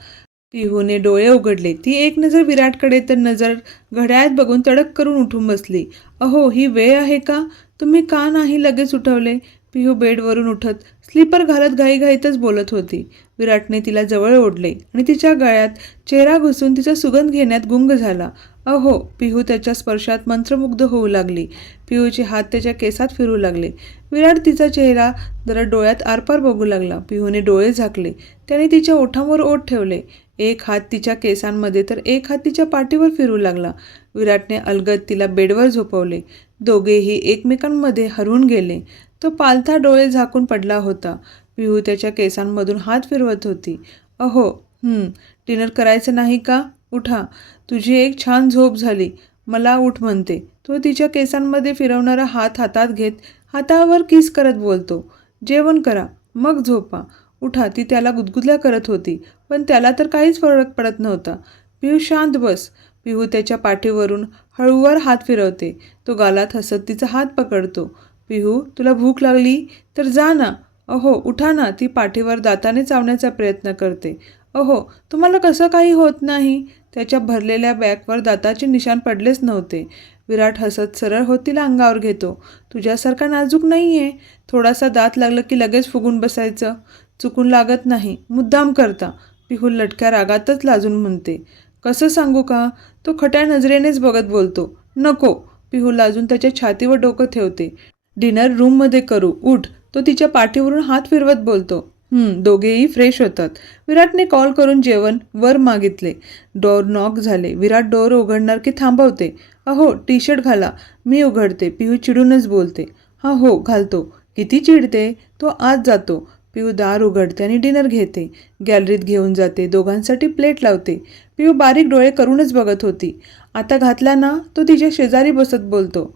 पिहूने डोळे उघडले. ती एक नजर विराटकडे तर नजर घड्याळात बघून तडक करून उठून बसली. अहो, ही वेळ आहे का? तुम्ही का नाही लगेच उठवले? पिहू बेडवरून उठत स्लीपर घालत घाईघाईतच बोलत होती. विराटने तिला जवळ ओढले आणि तिच्या गळ्यात चेहरा घुसून तिचा सुगंध घेण्यात गुंग झाला. अहो! पिहू त्याच्या स्पर्शात मंत्रमुग्ध होऊ लागली. पिहूचे हात त्याच्या केसात फिरू लागले. विराट तिचा चेहरा जरा डोळ्यात आरपार बघू लागला. पिहूने डोळे झाकले. त्याने तिच्या ओठांवर ओठ ठेवले. एक हात तिच्या केसांमध्ये तर एक हात तिच्या पाठीवर फिरू लागला. विराटने अलगद तिला बेडवर झोपवले. दोघेही एकमेकांमध्ये हरवून गेले. तो पालथा डोळे झाकून पडला होता. पिहू त्याच्या केसांमधून हात फिरवत होती. अहो, डिनर करायचं नाही का? उठा, तुझी एक छान झोप झाली. मला उठ म्हणते. तो तिच्या केसांमध्ये फिरवणारा हात हातात घेत हातावर किस करत बोलतो. जेवण करा, मग झोपा. उठा. ती त्याला गुदगुदल्या करत होती, पण त्याला तर काहीच फरक पडत नव्हता. पिहू शांत बस. पिहू त्याच्या पाठीवरून हळूवार हात फिरवते. तो गालात हसत तिचा हात पकडतो. पिहू, तुला भूक लागली तर जा ना. अहो, उठा ना. ती पाठीवर दाताने चावण्याचा प्रयत्न करते. अहो, तुम्हाला कसं काही होत नाही? त्याच्या भरलेल्या बॅगवर दाताचे निशाण पडलेच नव्हते. विराट हसत सरळ होत तिला अंगावर घेतो. तुझ्यासारखा नाजूक नाही आहे. थोडासा दात लागलं की लगेच फुगून बसायचं. चुकून लागत नाही, मुद्दाम करता. पिहू लटक्या रागातच लाजून म्हणते. कसं सांगू का? तो खट्या नजरेनेच बघत बोलतो. नको. पिहू लाजून त्याच्या छातीवर डोकं ठेवते. डिनर रूममध्ये करू, उठ. तो तिच्या पाठीवरून हात फिरवत बोलतो. दोघेही फ्रेश होतात. विराटने कॉल करून जेवण वर मागितले. डोअर नॉक झाले. विराट डोअर उघडणार की थांबवते. अहो, टी शर्ट घाला. मी उघडते. पिहू चिडूनच बोलते. हा हो, घालतो. किती चिडते. तो आत जातो. पिहू दार उघडते आणि डिनर घेते. गॅलरीत घेऊन जाते. दोघांसाठी प्लेट लावते. पिहू बारीक डोळे करूनच बघत होती. आता घातला ना? तो तिच्या शेजारी बसत बोलतो.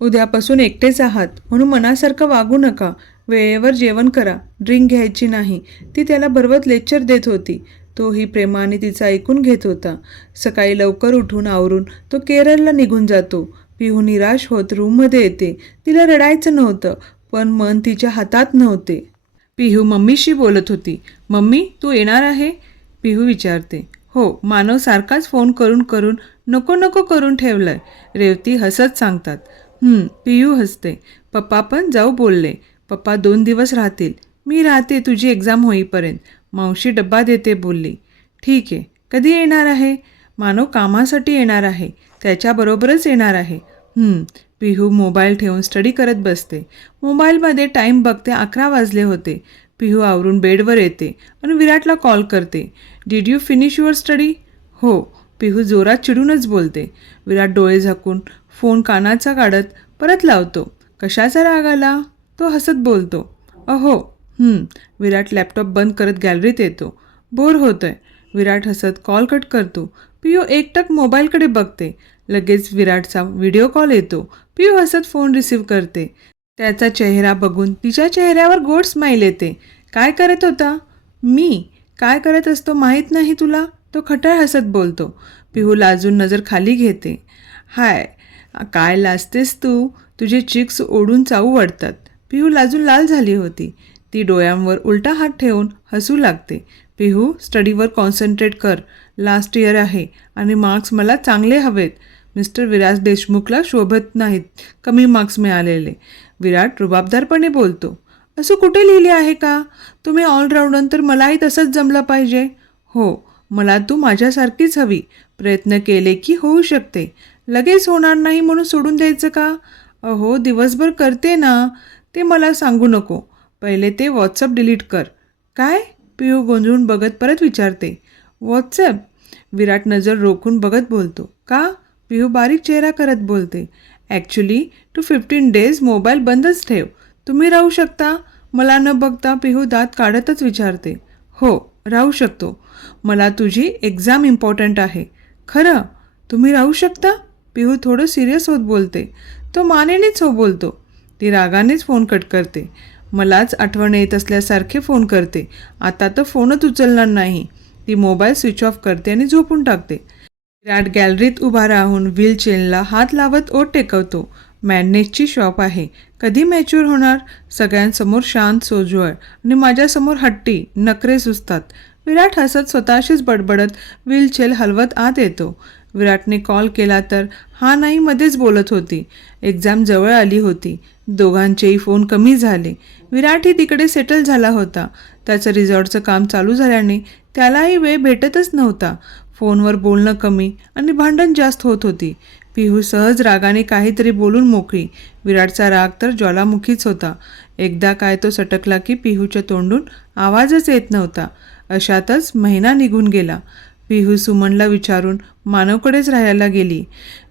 उद्यापासून एकटेच आहात म्हणून मनासारखं वागू नका. वेळेवर जेवण करा. ड्रिंक घ्यायची नाही. ती त्याला भरवत लेक्चर देत होती. तोही प्रेमाने तिचं ऐकून घेत होता. सकाळी लवकर उठून आवरून तो केरळला निघून जातो. पिहू निराश होत रूममध्ये येते. तिला रडायचं नव्हतं, पण मन तिच्या हातात नव्हते. पिहू मम्मीशी बोलत होती. मम्मी तू येणार आहे? पिहू विचारते. हो, मानव सारखाच फोन करून करून नको नको करून ठेवलंय, रेवती हसत सांगतात. पिहू हसते. पप्पा पण जाऊ बोलले. पप्पा 2 दिवस राहतील. मी राहते तुझी एक्झाम होईपर्यंत. मावशी डब्बा देते बोलली. ठीक आहे. कधी येणार आहे? मानव कामासाठी येणार आहे. त्याच्याबरोबरच येणार आहे. पिहू मोबाईल ठेवून स्टडी करत बसते. मोबाईलमध्ये टाईम बघते 11 वाजले होते. पिहू आवरून बेडवर येते आणि विराटला कॉल करते. Did you finish your study? हो. पिहू जोरात चिडूनच बोलते. विराट डोळे झाकून फोन कानाचा काढत परत लावतो. कशाचा राग आला? तो हसत बोलतो. अहो. विराट लॅपटॉप बंद करत गॅलरीत येतो. बोर होतोय. विराट हसत कॉल कट करतो. पिहू एकटक मोबाईलकडे बघते. लगेच विराटचा व्हिडिओ कॉल येतो. पिहू हसत फोन रिसीव्ह करते. त्याचा चेहरा बघून तिच्या चेहऱ्यावर गोड स्माईल येते. काय करत होता? मी काय करत असतो माहीत नाही तुला? तो खट्याळ हसत बोलतो. पिहू लाजून नजर खाली घेते. हाय, काय लाजतेस तू? तुझे चिक्स ओढून चावू वाटतात. पिहू लाजून लाल झाली होती. ती डोळ्यांवर उलटा हात ठेवून हसू लागते. पिहू स्टडीवर कॉन्सन्ट्रेट कर. लास्ट इयर आहे आणि मार्क्स मला चांगले हवेत. मिस्टर विराज देशमुखला शोभत नाहीत कमी मार्क्स मिळालेले. विराट रुबाबदारपणे बोलतो. असं कुठे लिहिले आहे का? तुम्ही ऑलराऊंडर तर मलाही तसंच जमलं पाहिजे. हो, मला तू माझ्यासारखीच हवी. प्रयत्न केले की होऊ शकते. लगेच होणार नाही म्हणून सोडून द्यायचं का? अहो, दिवसभर करते ना. ते मला सांगू नको. पहिले ते व्हॉट्सअप डिलीट कर. काय? पिहू गोंधळून बघत परत विचारते. व्हॉट्सअप? विराट नजर रोखून बघत बोलतो. का? पिहू बारीक चेहरा करत बोलते. ॲक्च्युली टू 15 डेज मोबाईल बंदच ठेव. तुम्ही राहू शकता? मला न बघता पिहू दात काढतच विचारते. हो, राहू शकतो. मला तुझी एक्झाम इम्पॉर्टंट आहे. खरं? तुम्ही राहू शकता? पिहू थोडं सिरियस होत बोलते. तो मानेनेच हो बोलतो. ती रागानेच फोन कट करते. मलाच आठवण येत असल्यासारखे फोन करते. आता तर फोनच उचलणार नाही. ती मोबाईल स्विच ऑफ करते आणि झोपून टाकते. विराट गॅलरीत उभा राहून व्हीलचेअरला हात लावत ओठ टेकवतो. मॅडनेसची शॉप आहे. कधी मॅच्युअर होणार? सगळ्यांसमोर शांत सोज्वळ आणि माझ्यासमोर हट्टी, नखरे सुचतात. विराट हसत स्वतःशीच बडबडत व्हीलचेअर हलवत आत येतो. विराटने कॉल केला तर हा नाही मध्येच बोलत होती. एक्झाम जवळ आली होती. दोघांचेही फोन कमी झाले. विराटही तिकडे सेटल झाला होता. त्याचं रिसॉर्टचं काम चालू झाल्याने त्यालाही वेळ भेटतच नव्हता. फोनवर बोलणं कमी आणि भांडण जास्त होत होती. पिहू सहज रागाने काहीतरी बोलून मोकळी. विराटचा राग तर ज्वालामुखीच होता. एकदा काय तो सटकला की पिहूच्या तोंडून आवाजच येत नव्हता. अशातच महिना निघून गेला. पिहू सुमनला विचारून मानवकडेच राहायला गेली.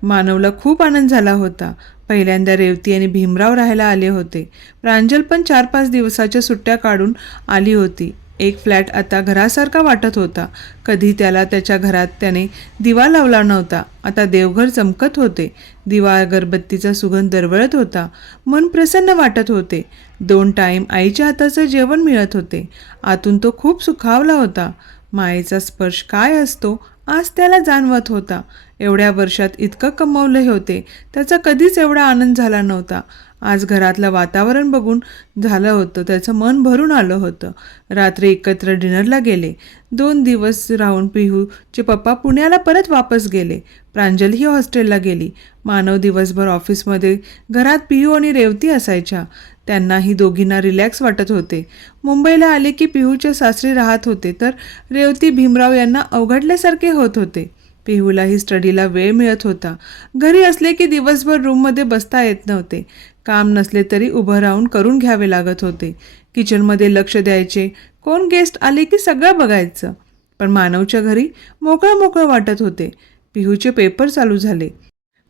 मानवला खूप आनंद झाला होता. पहिल्यांदा रेवती आणि भीमराव राहायला आले होते. प्रांजल पण 4-5 दिवसाच्या सुट्ट्या काढून आली होती. एक फ्लॅट आता घरासारखा वाटत होता. कधी त्याला त्याच्या घरात त्याने दिवा लावला नव्हता. आता देवघर चमकत होते. दिवा अगरबत्तीचा सुगंध दरवळत होता. मन प्रसन्न वाटत होते. 2 टाईम आईच्या हाताचं जेवण मिळत होते. आतून तो खूप सुखावला होता. मायेचा स्पर्श काय असतो आज त्याला जाणवत होता. एवढ्या वर्षात इतकं कमावले होते. त्याचा कधीच एवढा आनंद झाला नव्हता. आज घरातलं वातावरण बघून झालं होतं. त्याचं मन भरून आलं होतं. रात्री एकत्र डिनरला गेले. 2 दिवस राहून पिहूचे पप्पा पुण्याला परत वापस गेले. प्रांजलही हॉस्टेलला गेली. मानव दिवसभर ऑफिसमध्ये. घरात पिहू आणि रेवती असायच्या. त्यांनाही दोघींना रिलॅक्स वाटत होते. मुंबईला आले की पिहूच्या सासरी राहत होते तर रेवती भीमराव यांना अवघडल्यासारखे होत होते. पिहूलाही स्टडीला वेळ मिळत होता. घरी असले की दिवसभर रूममध्ये बसता येत नव्हते. काम नसले तरी उभं राहून करून घ्यावे लागत होते. किचनमध्ये लक्ष द्यायचे. कोण गेस्ट आले की सगळं बघायचं. पण मानवच्या घरी मोकळं वाटत होते. पिहूचे पेपर चालू झाले.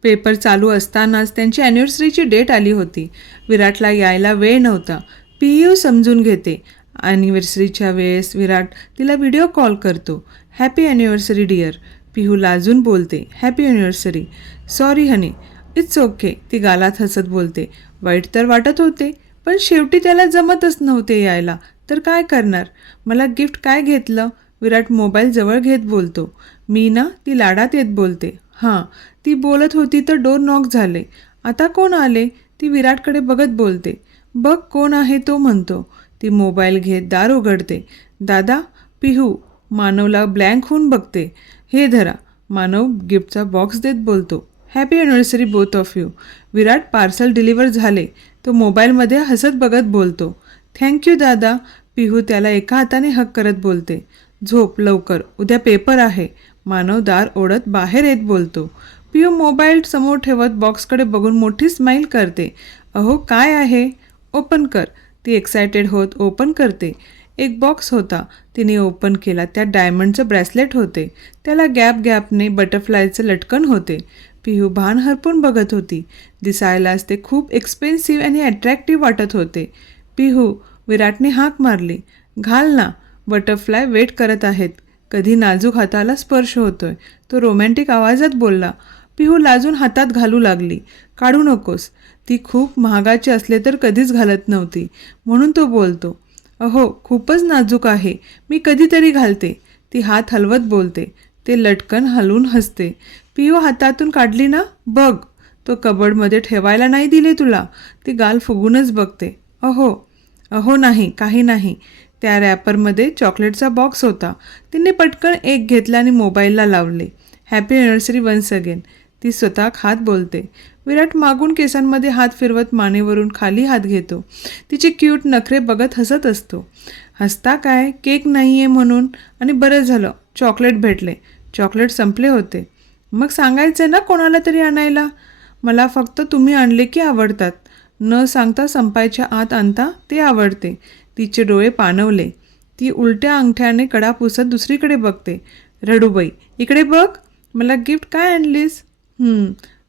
पेपर चालू असतानाच त्यांची ॲनिव्हर्सरीची डेट आली होती. विराटला यायला वेळ नव्हता. पिहू समजून घेते. ॲनिव्हर्सरीच्या वेळेस विराट तिला व्हिडिओ कॉल करतो. Happy anniversary dear. पिहू लाजून बोलते. Happy anniversary. Sorry honey. It's okay. ती गालात हसत बोलते. वाईट तर वाटत होते पण शेवटी त्याला जमतच नव्हते यायला तर काय करणार. मला गिफ्ट काय घेतलं? विराट मोबाईल जवळ घेत बोलतो. मी ना. ती लाडात येत बोलते. हां. ती बोलत होती तर डोर नॉक झाले. आता कोण आले? ती विराटकडे बघत बोलते. बघ कोण आहे तो म्हणतो. ती मोबाईल घेत दार उघडते. दादा, पिहू मानवला ब्लँक होऊन बघते. हे धरा. मानव गिफ्टचा बॉक्स देत बोलतो, happy anniversary both of you. Virat parcel deliver झाले. तो मोबाईलमध्ये हसत बघत बोलतो, थँक्यू दादा. पिहू त्याला एका हाताने हक करत बोलते, झोप लवकर, उद्या पेपर आहे. मानव दार ओढत बाहेर येत बोलतो. पिहू मोबाईल समोर ठेवत बॉक्सकडे बघून मोठी स्माईल करते. अहो काय आहे? ओपन कर. ती एक्सायटेड होत ओपन करते. एक बॉक्स होता. तिने ओपन केला. त्यात डायमंडचं ब्रेसलेट होते. त्याला गॅपने बटरफ्लायचं लटकन होते. पिहू भान हरपून बघत होती. दिसायलाच ते खूप एक्सपेन्सिव्ह आणि अट्रॅक्टिव्ह वाटत होते. पिहू, विराटने हाक मारली. घाल ना, बटरफ्लाय वेट करत आहेत. कधी नाजूक हाताला स्पर्श होतोय. तो रोमॅन्टिक आवाजात बोलला. पिहू लाजून हातात घालू लागली. काढू नकोस. ती खूप महागाची असले तर कधीच घालत नव्हती, म्हणून तो बोलतो. अहो खूपच नाजूक आहे, मी कधीतरी घालते. ती हात हलवत बोलते. ते लटकन हलवून हसते. पिहू हातातून काढली ना, बघ. तो कबर्डमध्ये ठेवायला नाही दिले तुला. ती गाल फुगूनच बघते. अहो अहो नाही, काही नाही. त्या रॅपरमध्ये चॉकलेटचा बॉक्स होता. तिने पटकन एक घेतला आणि मोबाईलला लावले. Happy anniversary once again. ती स्वतः खात बोलते. विराट मागून केसांमध्ये हात फिरवत मानेवरून खाली हात घेतो. तिचे क्यूट नखरे बघत हसत असतो. हसता काय, केक नाही आहे म्हणून. आणि बरं झालं चॉकलेट भेटले. चॉकलेट संपले होते. मग सांगायचं ना कोणाला तरी आणायला. मला फक्त तुम्ही आणले की आवडतात. न सांगता संपायच्या आत आणता ते आवडते. तिचे डोळे पाणवले. ती उलट्या अंगठ्याने कडा पुसत दुसरीकडे बघते. रडूबाई, इकडे बघ. मला गिफ्ट काय आणलीस?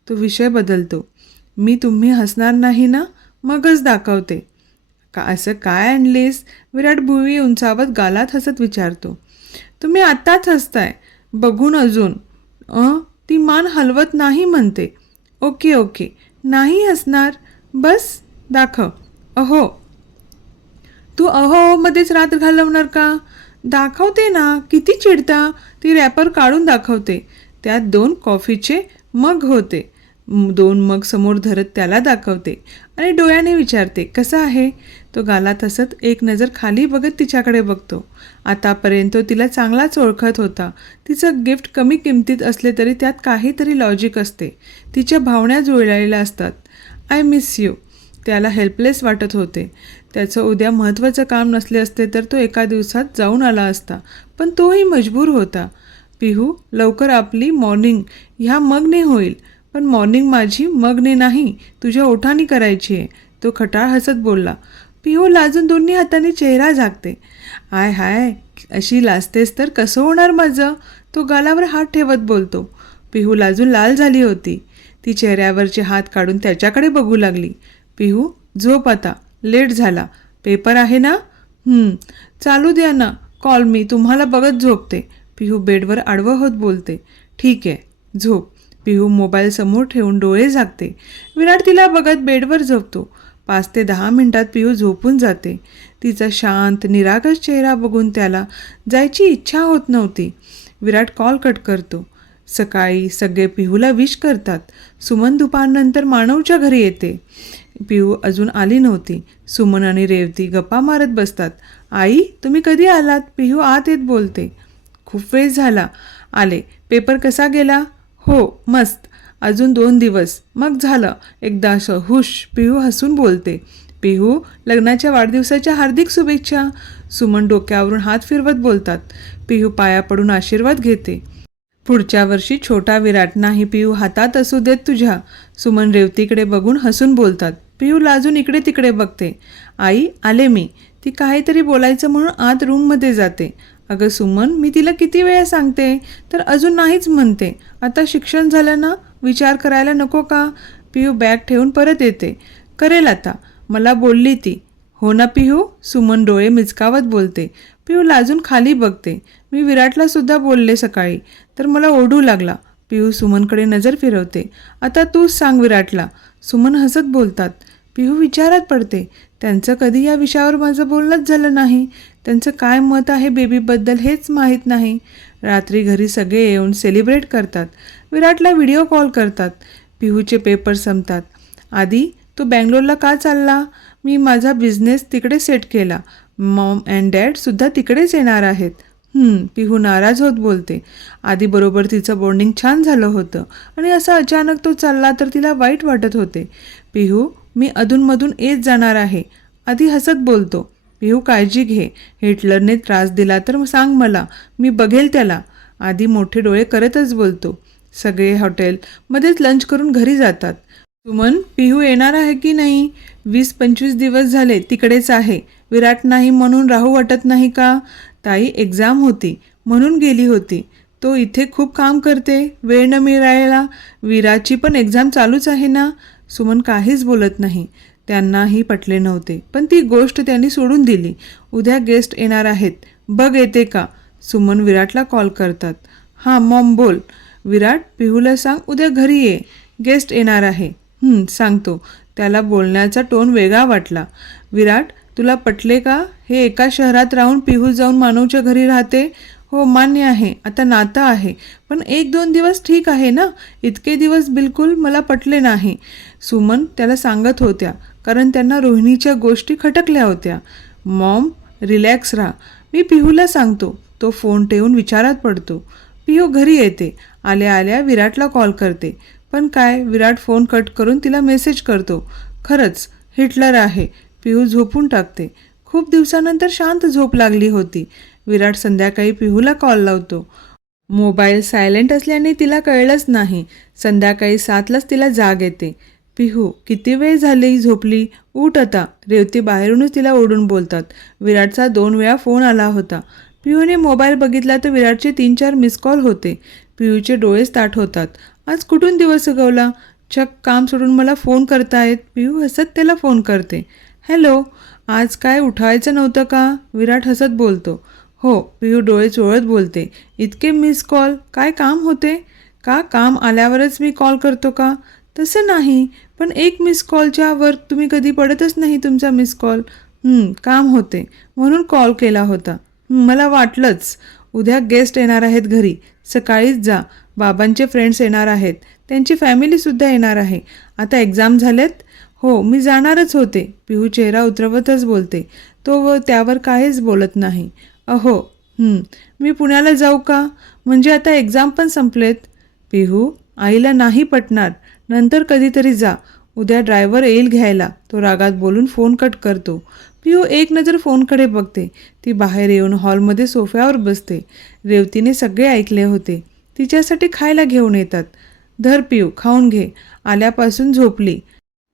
तो विषय बदलतो. मी तुम्ही हसणार नाही ना, मगच दाखवते. का असं काय आणलीस? विराट भुवी उंचावत गालात हसत विचारतो. तुम्ही आत्ताच हसताय. बघून अजून. ती मान हलवत नाही म्हणते. ओके ओके, नाही हसणार. बस दाखव. अहो, तू अहो मध्येच रात्र घालवणार का? दाखवते ना, किती चिडता. ती रॅपर काढून दाखवते. त्यात 2 कॉफीचे मग होते. 2 मग समोर धरत त्याला दाखवते आणि डोळ्याने विचारते, कसं आहे? तो गालात हसत एक नजर खाली बघत तिच्याकडे बघतो. आतापर्यंत तो तिला चांगलाच ओळखत होता. तिचं गिफ्ट कमी किमतीत असले तरी त्यात काहीतरी लॉजिक असते. तिच्या भावना जुळलेल्या असतात. I miss you. त्याला हेल्पलेस वाटत होते. त्याचं उद्या महत्त्वाचं काम नसले असते तर तो एका दिवसात जाऊन आला असता, पण तोही मजबूर होता. पिहू, लवकर आपली मॉर्निंग ह्या मगने होईल. पण मॉर्निंग माझी मगने नाही, तुझ्या ओठांनी करायची आहे. तो खटाळ हसत बोलला. पिहू लाजून दोन्ही हातांनी चेहरा झाकते. आय हाय, अशी लाजतेस तर कसं होणार माझं? तो गालावर हात ठेवत बोलतो. पिहू लाजून लाल झाली होती. ती चेहऱ्यावरचे हात काढून त्याच्याकडे बघू लागली. पिहू, झोप आता, लेट झाला. पेपर आहे ना? चालू द्या ना, कॉल मी, तुम्हाला बघत झोपते. पिहू बेडवर आडवं होत बोलते. ठीक आहे, झोप. पिहू मोबाईल समोर ठेवून डोळे झाकते. विराट तिला बघत बेडवर झोपतो. 5 ते 10 मिनिटात पिहू झोपून जाते. तिचा शांत निरागस चेहरा बघून त्याला जायची इच्छा होत नव्हती. विराट कॉल कट करतो. सकाळी सगळे पिहूला विश करतात. सुमन दुपारनंतर मानवच्या घरी येते. पिहू अजून आली नव्हती. सुमन आणि रेवती गप्पा मारत बसतात. आई, तुम्ही कधी आलात? पिहू आत येत बोलते. खूप वेळ झाला. आले. पेपर कसा गेला? हो, मस्त. अजून 2 दिवस, मग झालं एकदाचं. हुश. पिहू हसून बोलते. पिहू, लग्नाच्या वाढदिवसाच्या हार्दिक शुभेच्छा. सुमन डोक्यावरून हात फिरवत बोलतात. पिहू पाया पडून आशीर्वाद घेते. पुढच्या वर्षी छोटा विराट नाही पिहू हातात असू देत तुझ्या. सुमन रेवतीकडे बघून हसून बोलतात. पिहू लाजून इकडे तिकडे बघते. आई, आले मी. ती काहीतरी बोलायचं म्हणून आत रूममध्ये जाते. अगं सुमन, मी तिला किती वेळा सांगते तर अजून नाहीच म्हणते. आता शिक्षण झालं ना, विचार करायला नको का? पिहू बॅग ठेवून परत येते. करेल आता, मला बोलली ती. हो ना पिहू? सुमन डोळे मिचकावत बोलते. पिहू लाजून खाली बघते. मी विराटला सुद्धा बोलले सकाळी, तर मला ओरडू लागला. पिहू सुमनकडे नजर फिरवते. आता तूच सांग विराटला. सुमन हसत बोलतात. पिहू विचारात पडते. त्यांचं कधी या विषयावर माझं बोलणंच झालं नाही. त्यांचं काय मत आहे बेबीबद्दल हेच माहीत नाही. रात्री घरी सगळे येऊन सेलिब्रेट करतात. विराटला व्हिडिओ कॉल करतात. पिहूचे पेपर संपतात. आधी तू बँगलोरला का चालला? मी माझा बिझनेस तिकडे सेट केला. मॉम अँड डॅडसुद्धा तिकडेच येणार आहेत. पिहू नाराज होत बोलते. आधी बरोबर तिचं बॉन्डिंग छान झालं होतं आणि असं अचानक तो चालला तर तिला वाईट वाटत होते. पिहू, मी अधूनमधून येत जाणार आहे. आधी हसत बोलतो. पिहू, काळजी घे. हिटलरने त्रास दिला तर सांग मला, मी बघेल त्याला. आधी मोठे डोळे करतच बोलतो. सगळे हॉटेलमध्येच लंच करून घरी जातात. सुमन, पिहू येणार आहे की नाही? 20-25 दिवस झाले तिकडेच आहे. विराट नाही म्हणून राहू वाटत नाही का? ताई, एक्झाम होती म्हणून गेली होती. तो इथे खूप काम करते, वेळ न मिळायला. विराची पण एक्झाम चालूच आहे ना. सुमन काहीच बोलत नाही. त्यांनाही पटले नव्हते, पण ती गोष्ट त्यांनी सोडून दिली. उद्या गेस्ट येणार आहेत, बघ येते का? सुमन विराटला कॉल करतात. हां मॉम, बोल. विराट, पिहूला सांग उद्या घरी ये, गेस्ट येणार आहे. सांगतो. त्याला बोलण्याचा टोन वेगळा वाटला. विराट, तुला पटले का? हे एका शहरात राहून पिहू जाऊन मानवच्या घरी राहते. हो मान्य आहे, आता नातं आहे, पण 1-2 दिवस ठीक आहे ना. इतके दिवस बिलकुल मला पटले नाही. सुमन त्याला सांगत होत्या, कारण त्यांना रोहिणीच्या गोष्टी खटकल्या होत्या. मॉम, रिलॅक्स राहा, मी पिहूला सांगतो. तो फोन ठेवून विचारात पडतो. पिहू घरी येते. आल्या आल्या विराटला कॉल करते. पण काय, विराट फोन कट करून तिला मेसेज करतो. खरंच हिटलर आहे. पिहू झोपून टाकते. खूप दिवसानंतर शांत झोप लागली होती. विराट संध्याकाळी पिहूला कॉल लावतो. मोबाईल सायलेंट असल्याने तिला कळलंच नाही. संध्याकाळी 7लाच तिला जाग येते. पिहू, किती वेळ झाली झोपली? उठ आता. रेवती बाहेरूनच तिला ओढून बोलतात. विराटचा 2 वेळा फोन आला होता. पिहूने मोबाईल बघितला तर विराटचे 3-4 मिस कॉल होते. पिहूचे डोळेच ताठ होतात. आज कुठून दिवस उगवला? चक काम सोडून मला फोन करतायत. पिहू हसत त्याला फोन करते. हॅलो, आज काय उठायचं नव्हतं का? विराट हसत बोलतो. हो. पिहू डोळे चोळत बोलते. इतके मिस कॉल, काय काम होते का? काम आल्यावरच मी कॉल करतो का? तसं नाही, पण एक मिस कॉलच्या वर तुम्ही कधी पडतच नाही तुमचा मिस कॉल. काम होते म्हणून कॉल केला होता. मला वाटलंच. उद्या गेस्ट येणार आहेत घरी, सकाळीच जा. बाबांचे फ्रेंड्स येणार आहेत, त्यांची फॅमिलीसुद्धा येणार आहे. आता एक्झाम झालेत. हो, मी जाणारच होते. पिहू चेहरा उतरवतच बोलते. तो त्यावर काहीच बोलत नाही. अहो, मी पुण्याला जाऊ का? म्हणजे आता एक्झाम पण संपलेत. पिहू, आईला नाही पटणार. नंतर कधीतरी जा. उद्या ड्रायव्हर येईल घ्यायला. तो रागात बोलून फोन कट करतो. पिहू एक नजर फोनकडे बघते. ती बाहेर येऊन हॉलमध्ये सोफ्यावर बसते. रेवतीने सगळे ऐकले होते. तिच्यासाठी खायला घेऊन येतात. धर पिहू, खाऊन घे. आल्यापासून झोपली.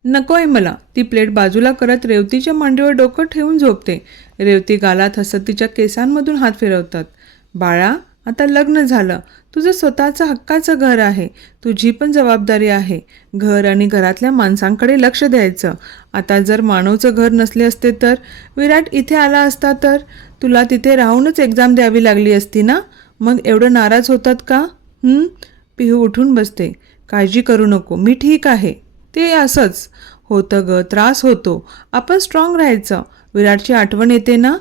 नकोय मला. ती प्लेट बाजूला करत रेवतीच्या मांडीवर डोकं ठेवून झोपते. रेवती गालात हसत तिच्या केसांमधून हात फिरवतात. बाळा, आता लग्न झालं. तुझं स्वतःचं हक्काचं घर आहे. तुझी पण जबाबदारी आहे. घर आणि घरातल्या माणसांकडे लक्ष द्यायचं. आता जर मानवचं घर नसले असते तर? विराट इथे आला असता तर? तुला तिथे राहूनच एक्झाम द्यावी लागली असती ना? मग एवढं नाराज होतात का? पिहू उठून बसते. काळजी करू नको, मी ठीक आहे. ते असंच होतं ग, त्रास होतो. आपण स्ट्रॉंग राहायचं. विराटची आठवण येते ना?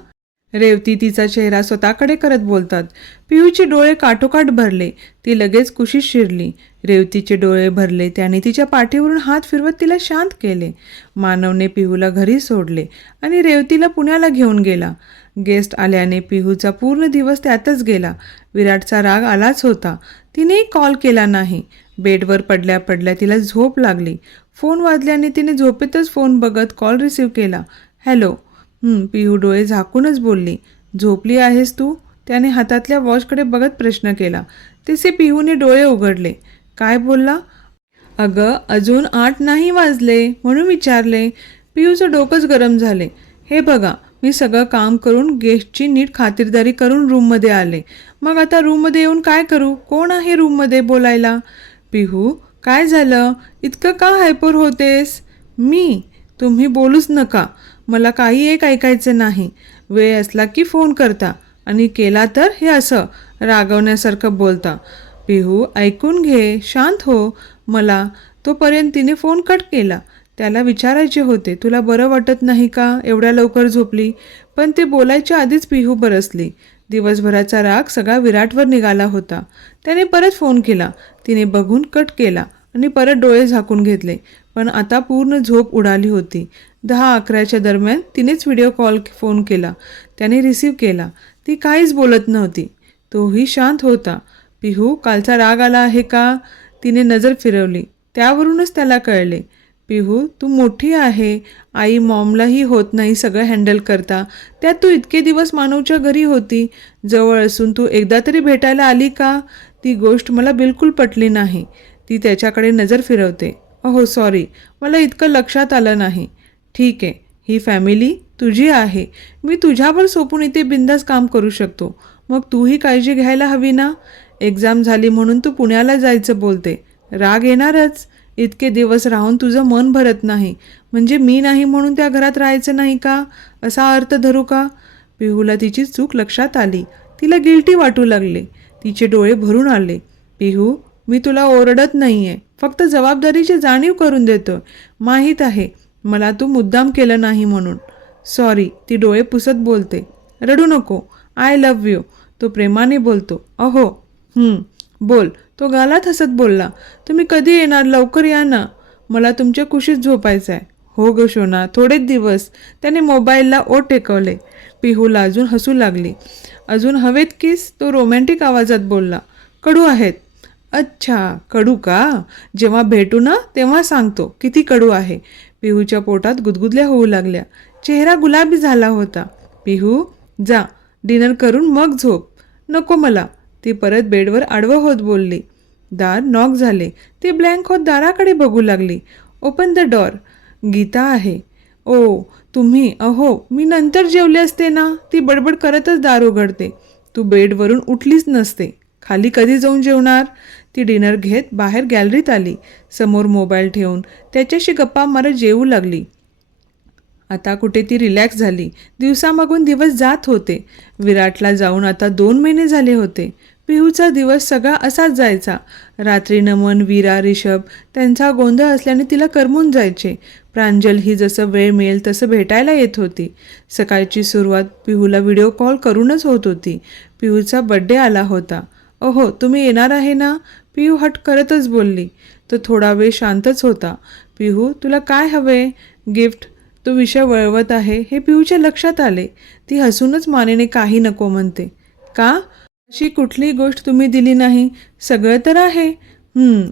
रेवती तिचा चेहरा स्वतःकडे करत बोलतात. पिहूचे डोळे काठोकाठ भरले. ती लगेच कुशीत शिरली. रेवतीचे डोळे भरले. त्याने तिच्या पाठीवरून हात फिरवत तिला शांत केले. मानवने पिहूला घरी सोडले आणि रेवतीला पुण्याला घेऊन गेला. गेस्ट आल्याने पिहूचा पूर्ण दिवस त्यातच गेला. विराटचा राग आलाच होता. तिने कॉल केला नाही. बेडवर पडल्या पडल्या तिला झोप लागली. फोन वाजल्याने तिने झोपेतच फोन बघत कॉल रिसीव्ह केला. हॅलो. पिहू डोळे झाकूनच बोलली. झोपली आहेस तू? त्याने हातातल्या वॉचकडे बघत प्रश्न केला. तसे पिहूने डोळे उघडले. काय बोलला? अगं, अजून 8 नाही वाजले म्हणून विचारले. पिहूचं डोकंच गरम झाले. हे बघा, मी सगळं काम करून गेस्टची नीट खातिरदारी करून रूममध्ये आले. मग आता रूममध्ये येऊन काय करू? कोण आहे रूममध्ये बोलायला? पिहू, काय झालं? इतकं का हायपर होतेस? मी? तुम्ही बोलूच नका. मला काही एक ऐकायचं नाही. वेळ असला की फोन करता आणि केला तर हे असं रागवण्यासारखं बोलता. पिहू, ऐकून घे, शांत हो. मला तोपर्यंत तिने फोन कट केला. त्याला विचारायचे होते, तुला बरं वाटत नाही का? एवढ्या लवकर झोपली? पण ते बोलायच्या आधीच पिहू बरसली. दिवसभराचा राग सगळा विराटवर निघाला होता. त्याने परत फोन केला. तिने बघून कट केला आणि परत डोळे झाकून घेतले. पण आता पूर्ण झोप उडाली होती. 10-11च्या दरम्यान तिनेच व्हिडिओ फोन केला. त्याने रिसीव केला. ती काहीच बोलत नव्हती. तोही शांत होता. पिहू, कालचा राग आला आहे का? तिने नजर फिरवली. त्यावरूनच त्याला कळले. पिहू, तू मोठी आहे. आई मॉमलाही होत नाही सगळं हँडल करता. त्यात तू इतके दिवस मानवच्या घरी होती. जवळ असून तू एकदा तरी भेटायला आली का? ती गोष्ट मला बिलकुल पटली नाही. ती त्याच्याकडे नजर फिरवते. अहो सॉरी, मला इतकं लक्षात आलं नाही. ठीक आहे, ही फॅमिली तुझी आहे. मी तुझ्यावर सोपून इथे बिंदास काम करू शकतो. मग तूही काळजी घ्यायला हवी ना. एक्झाम झाली म्हणून तू पुण्याला जायचं बोलते. राग येणारच. इतके दिवस राहून तुझं मन भरत नाही म्हणजे मी नाही म्हणून त्या घरात राहायचं नाही का, असा अर्थ धरू का? पिहूला तिची चूक लक्षात आली. तिला गिल्टी वाटू लागले. तिचे डोळे भरून आले. पिहू, मी तुला ओरडत नाही आहे. फक्त जबाबदारीची जाणीव करून देतोय. माहीत आहे मला तू मुद्दाम केलं नाही म्हणून. सॉरी. ती डोळे पुसत बोलते. रडू नको. I love you. तो प्रेमाने बोलतो. अहो बोल. तो गालात हसत बोलला. तुम्ही कधी येणार? लवकर या ना. मला तुमच्या कुशीत झोपायचं आहे. हो ग शोना, थोडेच दिवस. त्याने मोबाईलला ओठ टेकवले. पिहूला अजून हसू लागली. अजून हवेत किस? तो रोमॅन्टिक आवाजात बोलला. कडू आहेत. अच्छा, कडू का? जेव्हा भेटू ना तेव्हा सांगतो किती कडू आहे. पिहूच्या पोटात गुदगुदल्या होऊ लागल्या. चेहरा गुलाबी झाला होता. पिहू, जा. डिनर करून मग झोप. नको मला. ती परत बेडवर आडवं होत बोलली. दार नॉक झाले. ती ब्लँक होत दाराकडे बघू लागली. Open the door. गीता आहे. ओ तुम्ही? अहो, मी नंतर जेवले असते ना. ती बडबड करतच दार उघडते. तू बेडवरून उठलीच नसते. खाली कधी जाऊन जेवणार? ती डिनर घेत बाहेर गॅलरीत आली. समोर मोबाईल ठेवून त्याच्याशी गप्पा मारत जेवू लागली. आता कुठे ती रिलॅक्स झाली. दिवसामागून दिवस जात होते. विराटला जाऊन आता 2 महिने झाले होते. पिहूचा दिवस सगळा असाच जायचा. रात्री नमन, वीरा, रिषभ त्यांचा गोंधळ असल्याने तिला करमून जायचे. प्रांजल ही जसं वेळ मिळेल तसं भेटायला येत होती. सकाळची सुरुवात पिहूला व्हिडिओ कॉल करूनच होत होती. पिहूचा बड्डे आला होता. अहो, तुम्ही येणार आहे ना? पिहू हट करतच बोलली. तो थोडा वेळ शांतच होता. पिहू, तुला काय हवे? गिफ्ट. तो विषय वळवत आहे हे पिहूच्या लक्षात आले. ती हसूनच मानेने काही नको म्हणते. का? अशी कुठली गोष्ट तुम्ही दिली नाही? सगळं तर आहे.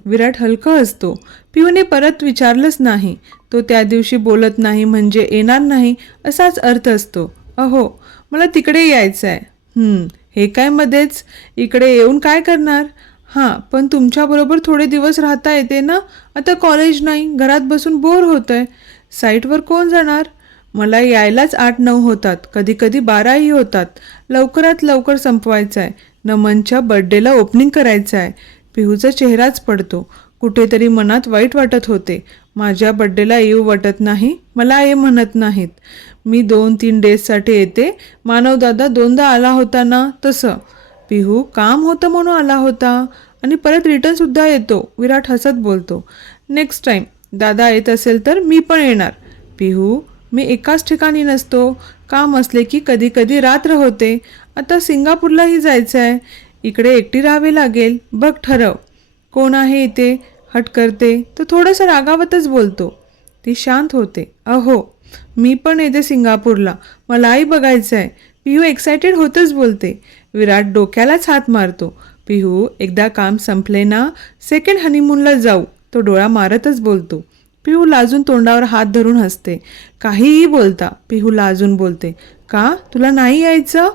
विराट हलकं असतो. पिहूने परत विचारलंच नाही. तो त्या दिवशी बोलत नाही म्हणजे येणार नाही असाच अर्थ असतो. अहो, मला तिकडे यायचं आहे. हे काय मध्येच? इकडे येऊन काय करणार? हां, पण तुमच्याबरोबर थोडे दिवस राहता येते ना. आता कॉलेज नाही, घरात बसून बोर होत आहे. साईटवर कोण जाणार? मला यायलाच 8-9 होतात, कधीकधी 12ही होतात. लवकरात लवकर संपवायचं आहे. नमनच्या बर्थडेला ओपनिंग करायचं आहे. पिहूचा चेहराच पडतो. कुठेतरी मनात वाईट वाटत होते. माझ्या बर्थडेला येऊ वाटत नाही. मला ये म्हणत नाहीत. मी 2-3 डेजसाठी येते. मानवदादा 2दा आला होता ना तसं. पिहू, काम होतं म्हणून आला होता आणि परत रिटर्नसुद्धा येतो. विराट हसत बोलतो. नेक्स्ट टाईम दादा येत असेल तर मी पण येणार. पिहू, मी एकाच ठिकाणी नसतो. काम असले की कधी कधी रात्र होते. आता सिंगापूरलाही जायचं आहे. इकडे एकटी राहावे लागेल. बघ ठरव. कोण आहे इथे? हट करते. तो थोडंसं रागावतच बोलतो. ती शांत होते. अहो, मी पण येते सिंगापूरला. मलाही बघायचं आहे. पिहू एक्सायटेड होतच बोलते. विराट डोक्यालाच हात मारतो. पिहू, एकदा काम संपले ना सेकंड हनीमूनला जाऊ. तो डोळा मारतच बोलतो. पिहू लाजून तोंडावर हात धरून हसते. काहीही बोलता पिहू लाजून बोलते. का? तुला नाही यायचं?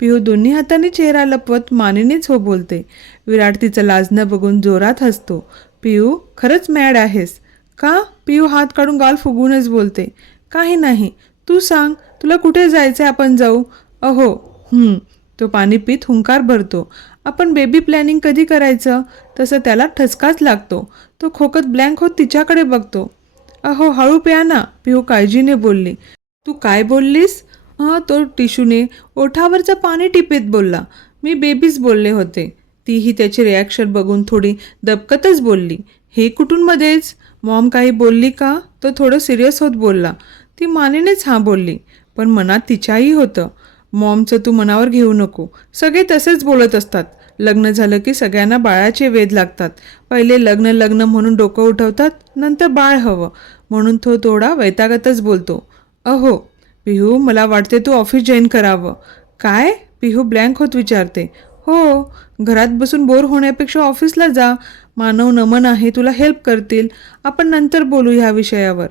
पिहू दोन्ही हाताने चेहरा लपवत मानेनेच हो बोलते. विराट तिचं लाजणं बघून जोरात हसतो. पिहू, खरंच मॅड आहेस का? पिहू हात काढून गाल फुगूनच बोलते. काही नाही. तू सांग, तुला कुठे जायचं आहे? आपण जाऊ. अहो. तो पाणी पित हुंकार भरतो. आपण बेबी प्लॅनिंग कधी करायचं? तसं त्याला ठसकाच लागतो. तो खोकत ब्लँक होत तिच्याकडे बघतो. अहो, हळू प्या ना. पिहू काळजीने बोलली. तू काय बोललीस? तो टिशूने ओठावरचं पाणी टिपेत बोलला. मी बेबीच बोलले होते. तीही त्याची रिॲक्शन बघून थोडी दबकतच बोलली. हे कुठून मध्येच? मॉम काही बोलली का? तो थोडं सिरियस होत बोलला. ती मानेनेच हां बोलली. पण मनात तिच्याही होतं. मॉमचं तू मनावर घेऊ नको. सगळे तसेच बोलत असतात. लग्न झालं की सगळ्यांना बाळाचे वेध लागतात. पहिले लग्न लग्न म्हणून डोकं उठवतात, नंतर बाळ हवं म्हणून तो थोडा वैतागतच बोलतो. अहो पिहू, मला वाटते तू ऑफिस जॉईन करावं. काय? पिहू ब्लँक होत विचारते. हो, घरात बसून बोर होण्यापेक्षा ऑफिसला जा. मानव नमन आहे, तुला हेल्प करतील. आपण नंतर बोलू ह्या विषयावर.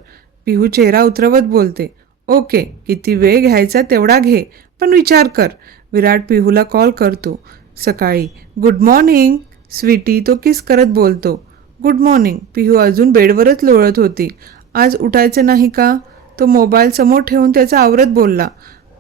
पिहू चेहरा उतरवत बोलते. ओके, किती वेळ घ्यायचा तेवढा घे, पण विचार कर. विराट पिहूला कॉल करतो. सकाळी. गुड मॉर्निंग स्वीटी, तो किस करत बोलतो. Good morning. पिहू अजून बेडवरच लोळत होती. आज उठायचं नाही का? तो मोबाईल समोर ठेवून त्याचा आवरत बोलला.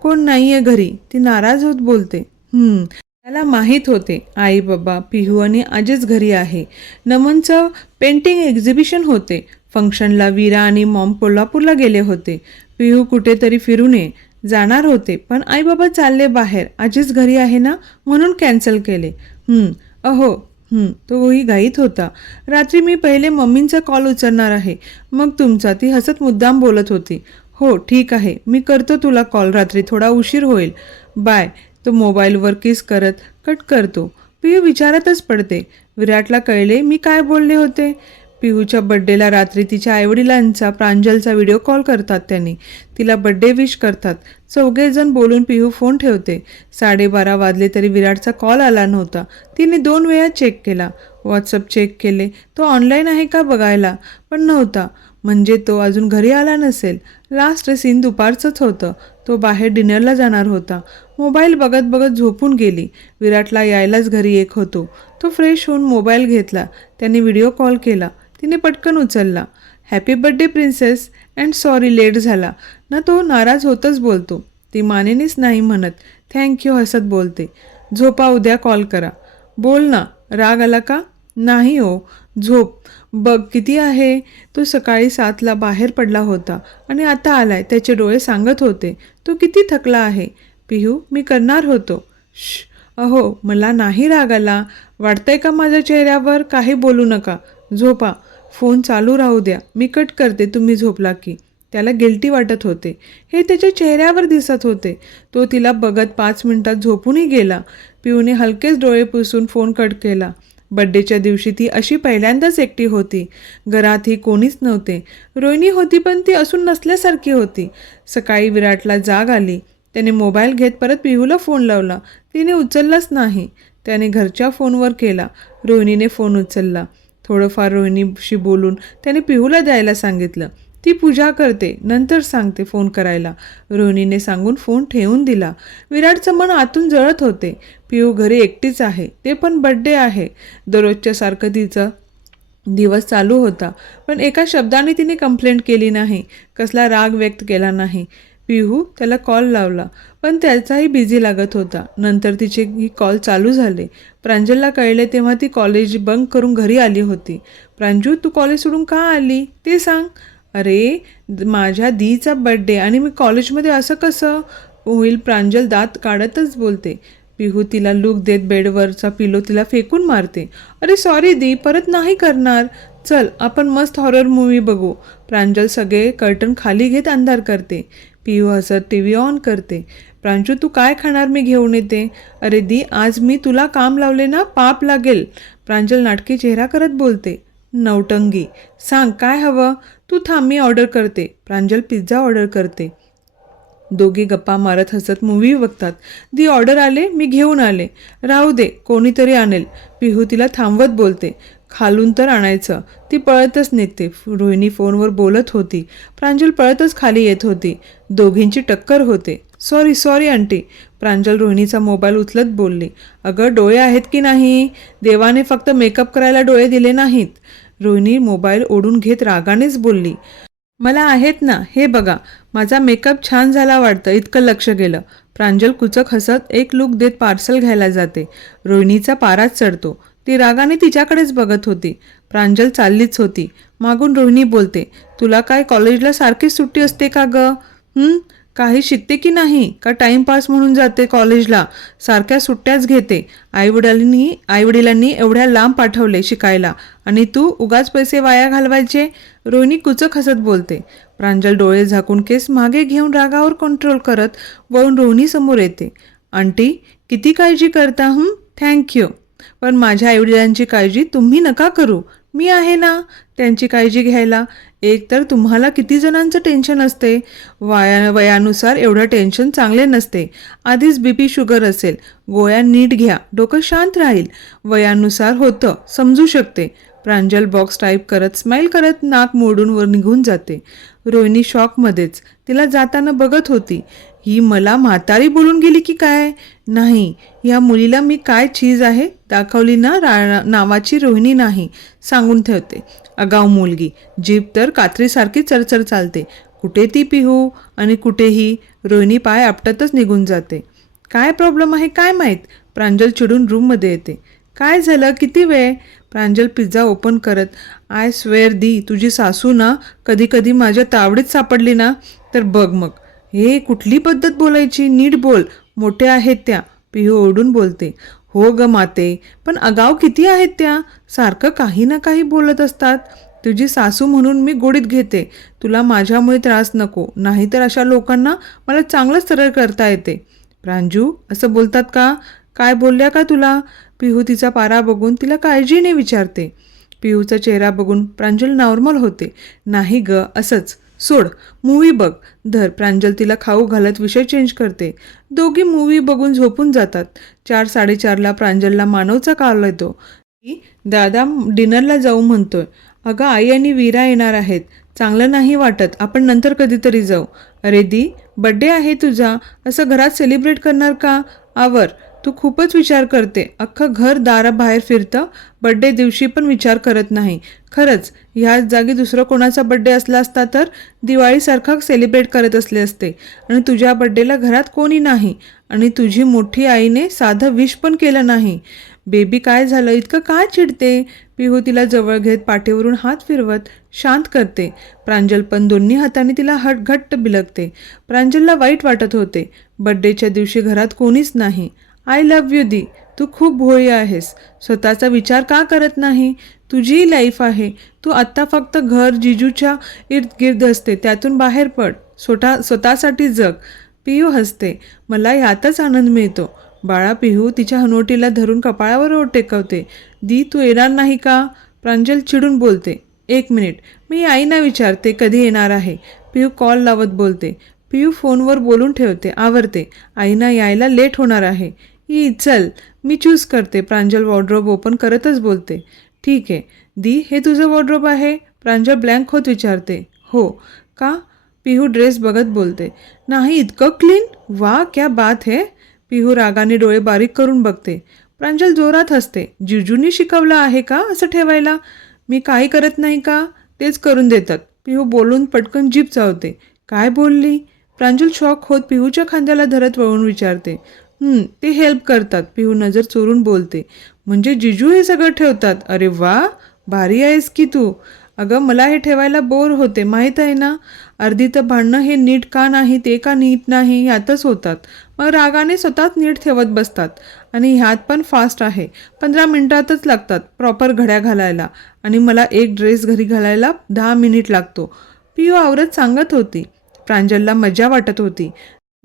कोण नाही आहे घरी, ती नाराज होत बोलते. त्याला माहीत होते आई बाबा पिहू आणि आजीच घरी आहे. नमनचं पेंटिंग एक्झिबिशन होते. फंक्शनला वीरा आणि मॉम कोल्हापूरला गेले होते. पिहू कुठेतरी फिरून जाणार होते, पण आई बाबा चालले बाहेर. आजीच घरी आहे ना म्हणून कॅन्सल केले. अहो तोही घाईत होता. रात्री मी पहिले मम्मींचा कॉल उचलणार आहे, मग तुमचा, ती हसत मुद्दाम बोलत होती. हो ठीक आहे, मी करतो तुला कॉल रात्री, थोडा उशीर होईल. बाय. तो मोबाईलवर किस करत कट करतो. पिहू विचारातच पडते. विराटला कळले मी काय बोलले होते. पिहूच्या बड्डेला रात्री तिच्या आईवडिलांचा प्रांजलचा व्हिडिओ कॉल करतात. त्यांनी तिला बड्डे विश करतात. चौघेजण बोलून पिहू फोन ठेवते. 12:30 वाजले तरी विराटचा कॉल आला नव्हता. तिने 2 वेळा चेक केला. व्हॉट्सअप चेक केले, तो ऑनलाईन आहे का बघायला, पण नव्हता. म्हणजे तो अजून घरी आला नसेल. लास्ट सीन दुपारचंच होतं. तो बाहेर डिनरला जाणार होता. मोबाईल बघत बघत झोपून गेली. विराटला यायलाच घरी एक होतो. तो फ्रेश होऊन मोबाईल घेतला. त्याने व्हिडिओ कॉल केला. तिने पटकन उचलला. Happy birthday princess, and sorry late झाला ना. तो नाराज होतच बोलतो. ती मानेनेच नाही म्हणत. थँक्यू हसत बोलते. झोपा, उद्या कॉल करा. बोल ना, राग आला का? नाही हो, झोप. बघ किती आहे. तो सकाळी 7ला बाहेर पडला होता आणि आता आलाय. त्याचे डोळे सांगत होते तो किती थकला आहे. पिहू, मी करणार होतो. अहो, मला नाही राग आला. वाटतंय का माझ्या चेहऱ्यावर? काही बोलू नका, झोपा. फोन चालू राहू द्या, मी कट करते तुम्ही झोपला की. त्याला गिल्टी वाटत होते. हे त्याच्या चेहऱ्यावर दिसत होते. तो तिला बघत 5 मिनिटात झोपूनही गेला. पिऊने हलकेच डोळे पुसून फोन कट केला. बड्डेच्या दिवशी ती अशी पहिल्यांदाच एकटी होती. घरातही कोणीच नव्हते. रोहिणी होती, पण ती असून नसल्यासारखी होती. सकाळी विराटला जाग आली. त्याने मोबाईल घेत परत पिहूला फोन लावला. तिने उचललाच नाही. त्याने घरच्या फोनवर केला. रोहिणीने फोन उचलला. थोडंफार रोहिणीशी बोलून त्याने पिहूला द्यायला सांगितलं. ती पूजा करते, नंतर सांगते फोन करायला, रोहिणीने सांगून फोन ठेवून दिला. विराटचं मन आतून जळत होते. पिहू घरी एकटीच आहे, ते पण बड्डे आहे. दररोजच्या सारखं तिचं दिवस चालू होता, पण एका शब्दाने तिने कंप्लेंट केली नाही, कसला राग व्यक्त केला नाही. पिहू त्याला कॉल लावला, पण त्याचाही बिझी लागत होता. नंतर तिचे कॉल चालू झाले. प्रांजलला कळले तेव्हा ती कॉलेज बंक करून घरी आली होती. प्रांजू, तू कॉलेज सोडून का आली ते सांग. अरे, माझ्या दीचा बड्डे आणि मी कॉलेजमध्ये असं कसं होईल. प्रांजल दात काढतच बोलते. पिहू तिला लूक देत बेडवरचा पिलो तिला फेकून मारते. अरे सॉरी दी, परत नाही करणार. चल आपण मस्त हॉरर मूवी बघू. प्रांजल सगळे कर्टन खाली घेत अंधार करते. पिहू हसत टी व्ही ऑन करते. प्रांजू, तू काय खाणार, मी घेऊन येते. अरे दी, आज मी तुला काम लावले ना, पाप लागेल. प्रांजल नाटकी चेहरा करत बोलते. नवटंगी, सांग काय हवं. तू थांब, मी ऑर्डर करते. प्रांजल पिझ्झा ऑर्डर करते. दोघे गप्पा मारत हसत मूवी बघतात. दी, ऑर्डर आले, मी घेऊन आले. राहू दे, कोणीतरी आणेल. पिहू तिला थांबवत बोलते. खालून तर आणायचं. ती पळतच निघते. रोहिणी फोनवर बोलत होती. प्रांजल पळतच खाली येत होती. दोघींची टक्कर होते. Sorry aunty. प्रांजल रोहिणीचा मोबाईल उचलत बोलली. अगं, डोळे आहेत की नाही. देवाने फक्त मेकअप करायला डोळे दिले नाहीत. रोहिणी मोबाईल ओढून घेत रागानेच बोलली. मला आहेत ना, हे बघा. माझा मेकअप छान झाला वाटतं, इतकं लक्ष गेलं. प्रांजल कुचक हसत एक लूक देत पार्सल घ्यायला जाते. रोहिणीचा पाराच चढतो. ती रागाने तिच्याकडेच बघत होती. प्रांजल चाललीच होती. मागून रोहिणी बोलते. तुला काय कॉलेजला सारखीच सुट्टी असते का गं? काही शिकते की नाही, का टाईमपास म्हणून जाते कॉलेजला, सारख्या सुट्ट्याच घेते. आईवडिलांनी एवढ्या लांब पाठवले शिकायला आणि तू उगाच पैसे वाया घालवायचे. रोहिणी कुचक हसत बोलते. प्रांजल डोळे झाकून केस मागे घेऊन रागावर कंट्रोल करत वळून रोहिणी समोर येते. आंटी, किती काळजी करता. थँक्यू. पण माझ्या आईवडिलांची काळजी तुम्ही नका करू, मी आहे ना त्यांची काळजी घ्यायला. एक तर तुम्हाला किती जणांचं टेन्शन असते, वयानुसार एवढं टेन्शन चांगले नसते. आधीच BP शुगर असेल, गोळ्या नीट घ्या, डोकं शांत राहील. वयानुसार होतं, समजू शकते. प्रांजल बॉक्स टाईप करत स्माईल करत नाक मोडून वर निघून जाते. रोहिणी शॉकमध्येच तिला जाताना बघत होती. ही मला म्हातारी बोलून गेली की काय? नाही, या मुलीला मी काय चीज आहे दाखवली ना, नावाची रोहिणी नाही, सांगून ठेवते. आगाऊ मुलगी, जीभ तर कात्रीसारखी चरचर चालते. कुठे ती पिहू आणि कुठेही रोहिणी पाय आपटतच निघून जाते. काय प्रॉब्लेम आहे काय माहीत? प्रांजल चिडून रूममध्ये येते. काय झालं, किती वेळ? प्रांजल पिझ्झा ओपन करत, आय स्वेअर दी, तुझी सासू ना कधी कधी माझ्या तावडीत सापडली ना तर बघ मग. हे कुठली पद्धत बोलायची, नीट बोल, मोठे आहेत त्या, पिहू ओरडून बोलते. हो ग माते, पण आगाऊ किती आहेत त्या, सारखं काही ना काही बोलत असतात. तुझी सासू म्हणून मी गोडीत घेते, तुला माझ्यामुळे त्रास नको, नाहीतर अशा लोकांना मला चांगलंच सरळ करता येते. प्रांजू, असं बोलतात का? काय बोलल्या का तुला? पिहू तिचा पारा बघून तिला काळजीने विचारते. पिहूचा चेहरा बघून प्रांजल नॉर्मल होते. नाही ग, असंच, सोड, मूवी बघ. धर. प्रांजल तिला खाऊ घालत विषय चेंज करते. दोघी मूवी बघून झोपून जातात. 4:30ला प्रांजलला मानवचा कॉल येतो की दादा डिनरला जाऊ म्हणतोय. अगं आई आणि वीरा येणार आहेत, चांगलं नाही वाटत, आपण नंतर कधीतरी जाऊ. अरे दी, बड्डे आहे तुझा, असं घरात सेलिब्रेट करणार का? आवर, तू खूपच विचार करते, अख्खं घर दाराबाहेर फिरतं, बड्डे दिवशी पण विचार करत नाही. खरंच, ह्याच जागी दुसरं कोणाचा बड्डे असला असता तर दिवाळीसारखा सेलिब्रेट करत असले असते. आणि तुझ्या बड्डेला घरात कोणी नाही, आणि तुझी मोठी आईने साधं विश पण केलं नाही. बेबी, काय झालं, इतकं काय चिडते? पिहू तिला जवळ घेत पाठीवरून हात फिरवत शांत करते. प्रांजल पण दोन्ही हाताने तिला घट्ट बिलगते. प्रांजलला वाईट वाटत होते. बड्डेच्या दिवशी घरात कोणीच नाही. आय लव्ह यू दी, तू खूप भोळी आहेस, स्वतःचा विचार का करत नाही? तुझी लाईफ आहे, तू आत्ता फक्त घर जिजूच्या इर्दगिर्द असते, त्यातून बाहेर पड, स्वतःसाठी जग. पिहू हसते. मला यातच आनंद मिळतो. बाळा. पिहू तिच्या हनवटीला धरून कपाळावर ओठ टेकवते. दी, तू येणार नाही का? प्रांजल चिडून बोलते. 1 मिनिट, मी आईना विचारते कधी येणार आहे. पिहू कॉल लावत बोलते. पिहू फोनवर बोलून ठेवते. आवरते. आईना यायला लेट होणार आहे. चल, मी चूज करते. प्रांजल वॉर्डरोब ओपन करतच बोलते. ठीक आहे. दी, हे तुझं वॉर्डरोब आहे? प्रांजल ब्लँक होत विचारते. हो का? पिहू ड्रेस बघत बोलते. नाही, इतकं क्लीन, वा क्या बात है. पिहू रागाने डोळे बारीक करून बघते. प्रांजल जोरात हसते. जिजूंनी शिकवलं आहे का असं ठेवायला? मी काही करत नाही का? तेच करून देतात. पिहू बोलून पटकन जीभ चावते. काय बोलली? प्रांजल शॉक होत पिहूच्या खांद्याला धरत वळून विचारते. ते हेल्प करतात. पिहू नजर चोरून बोलते. म्हणजे जिजू हे सगळं ठेवतात? अरे वा, भारी आहेस की तू. अगं, मला हे ठेवायला बोर होते, माहीत आहे ना. अर्धी तर भांडणं हे नीट का नाही, ते का नीट नाही ह्यातच होतात. मग रागाने स्वतःच नीट ठेवत बसतात. आणि ह्यात पण फास्ट आहे, 15 मिनिटातच लागतात प्रॉपर घड्या घालायला, आणि मला एक ड्रेस घरी घालायला 10 मिनिट लागतो. पिहू आवरत सांगत होती. प्रांजलला मजा वाटत होती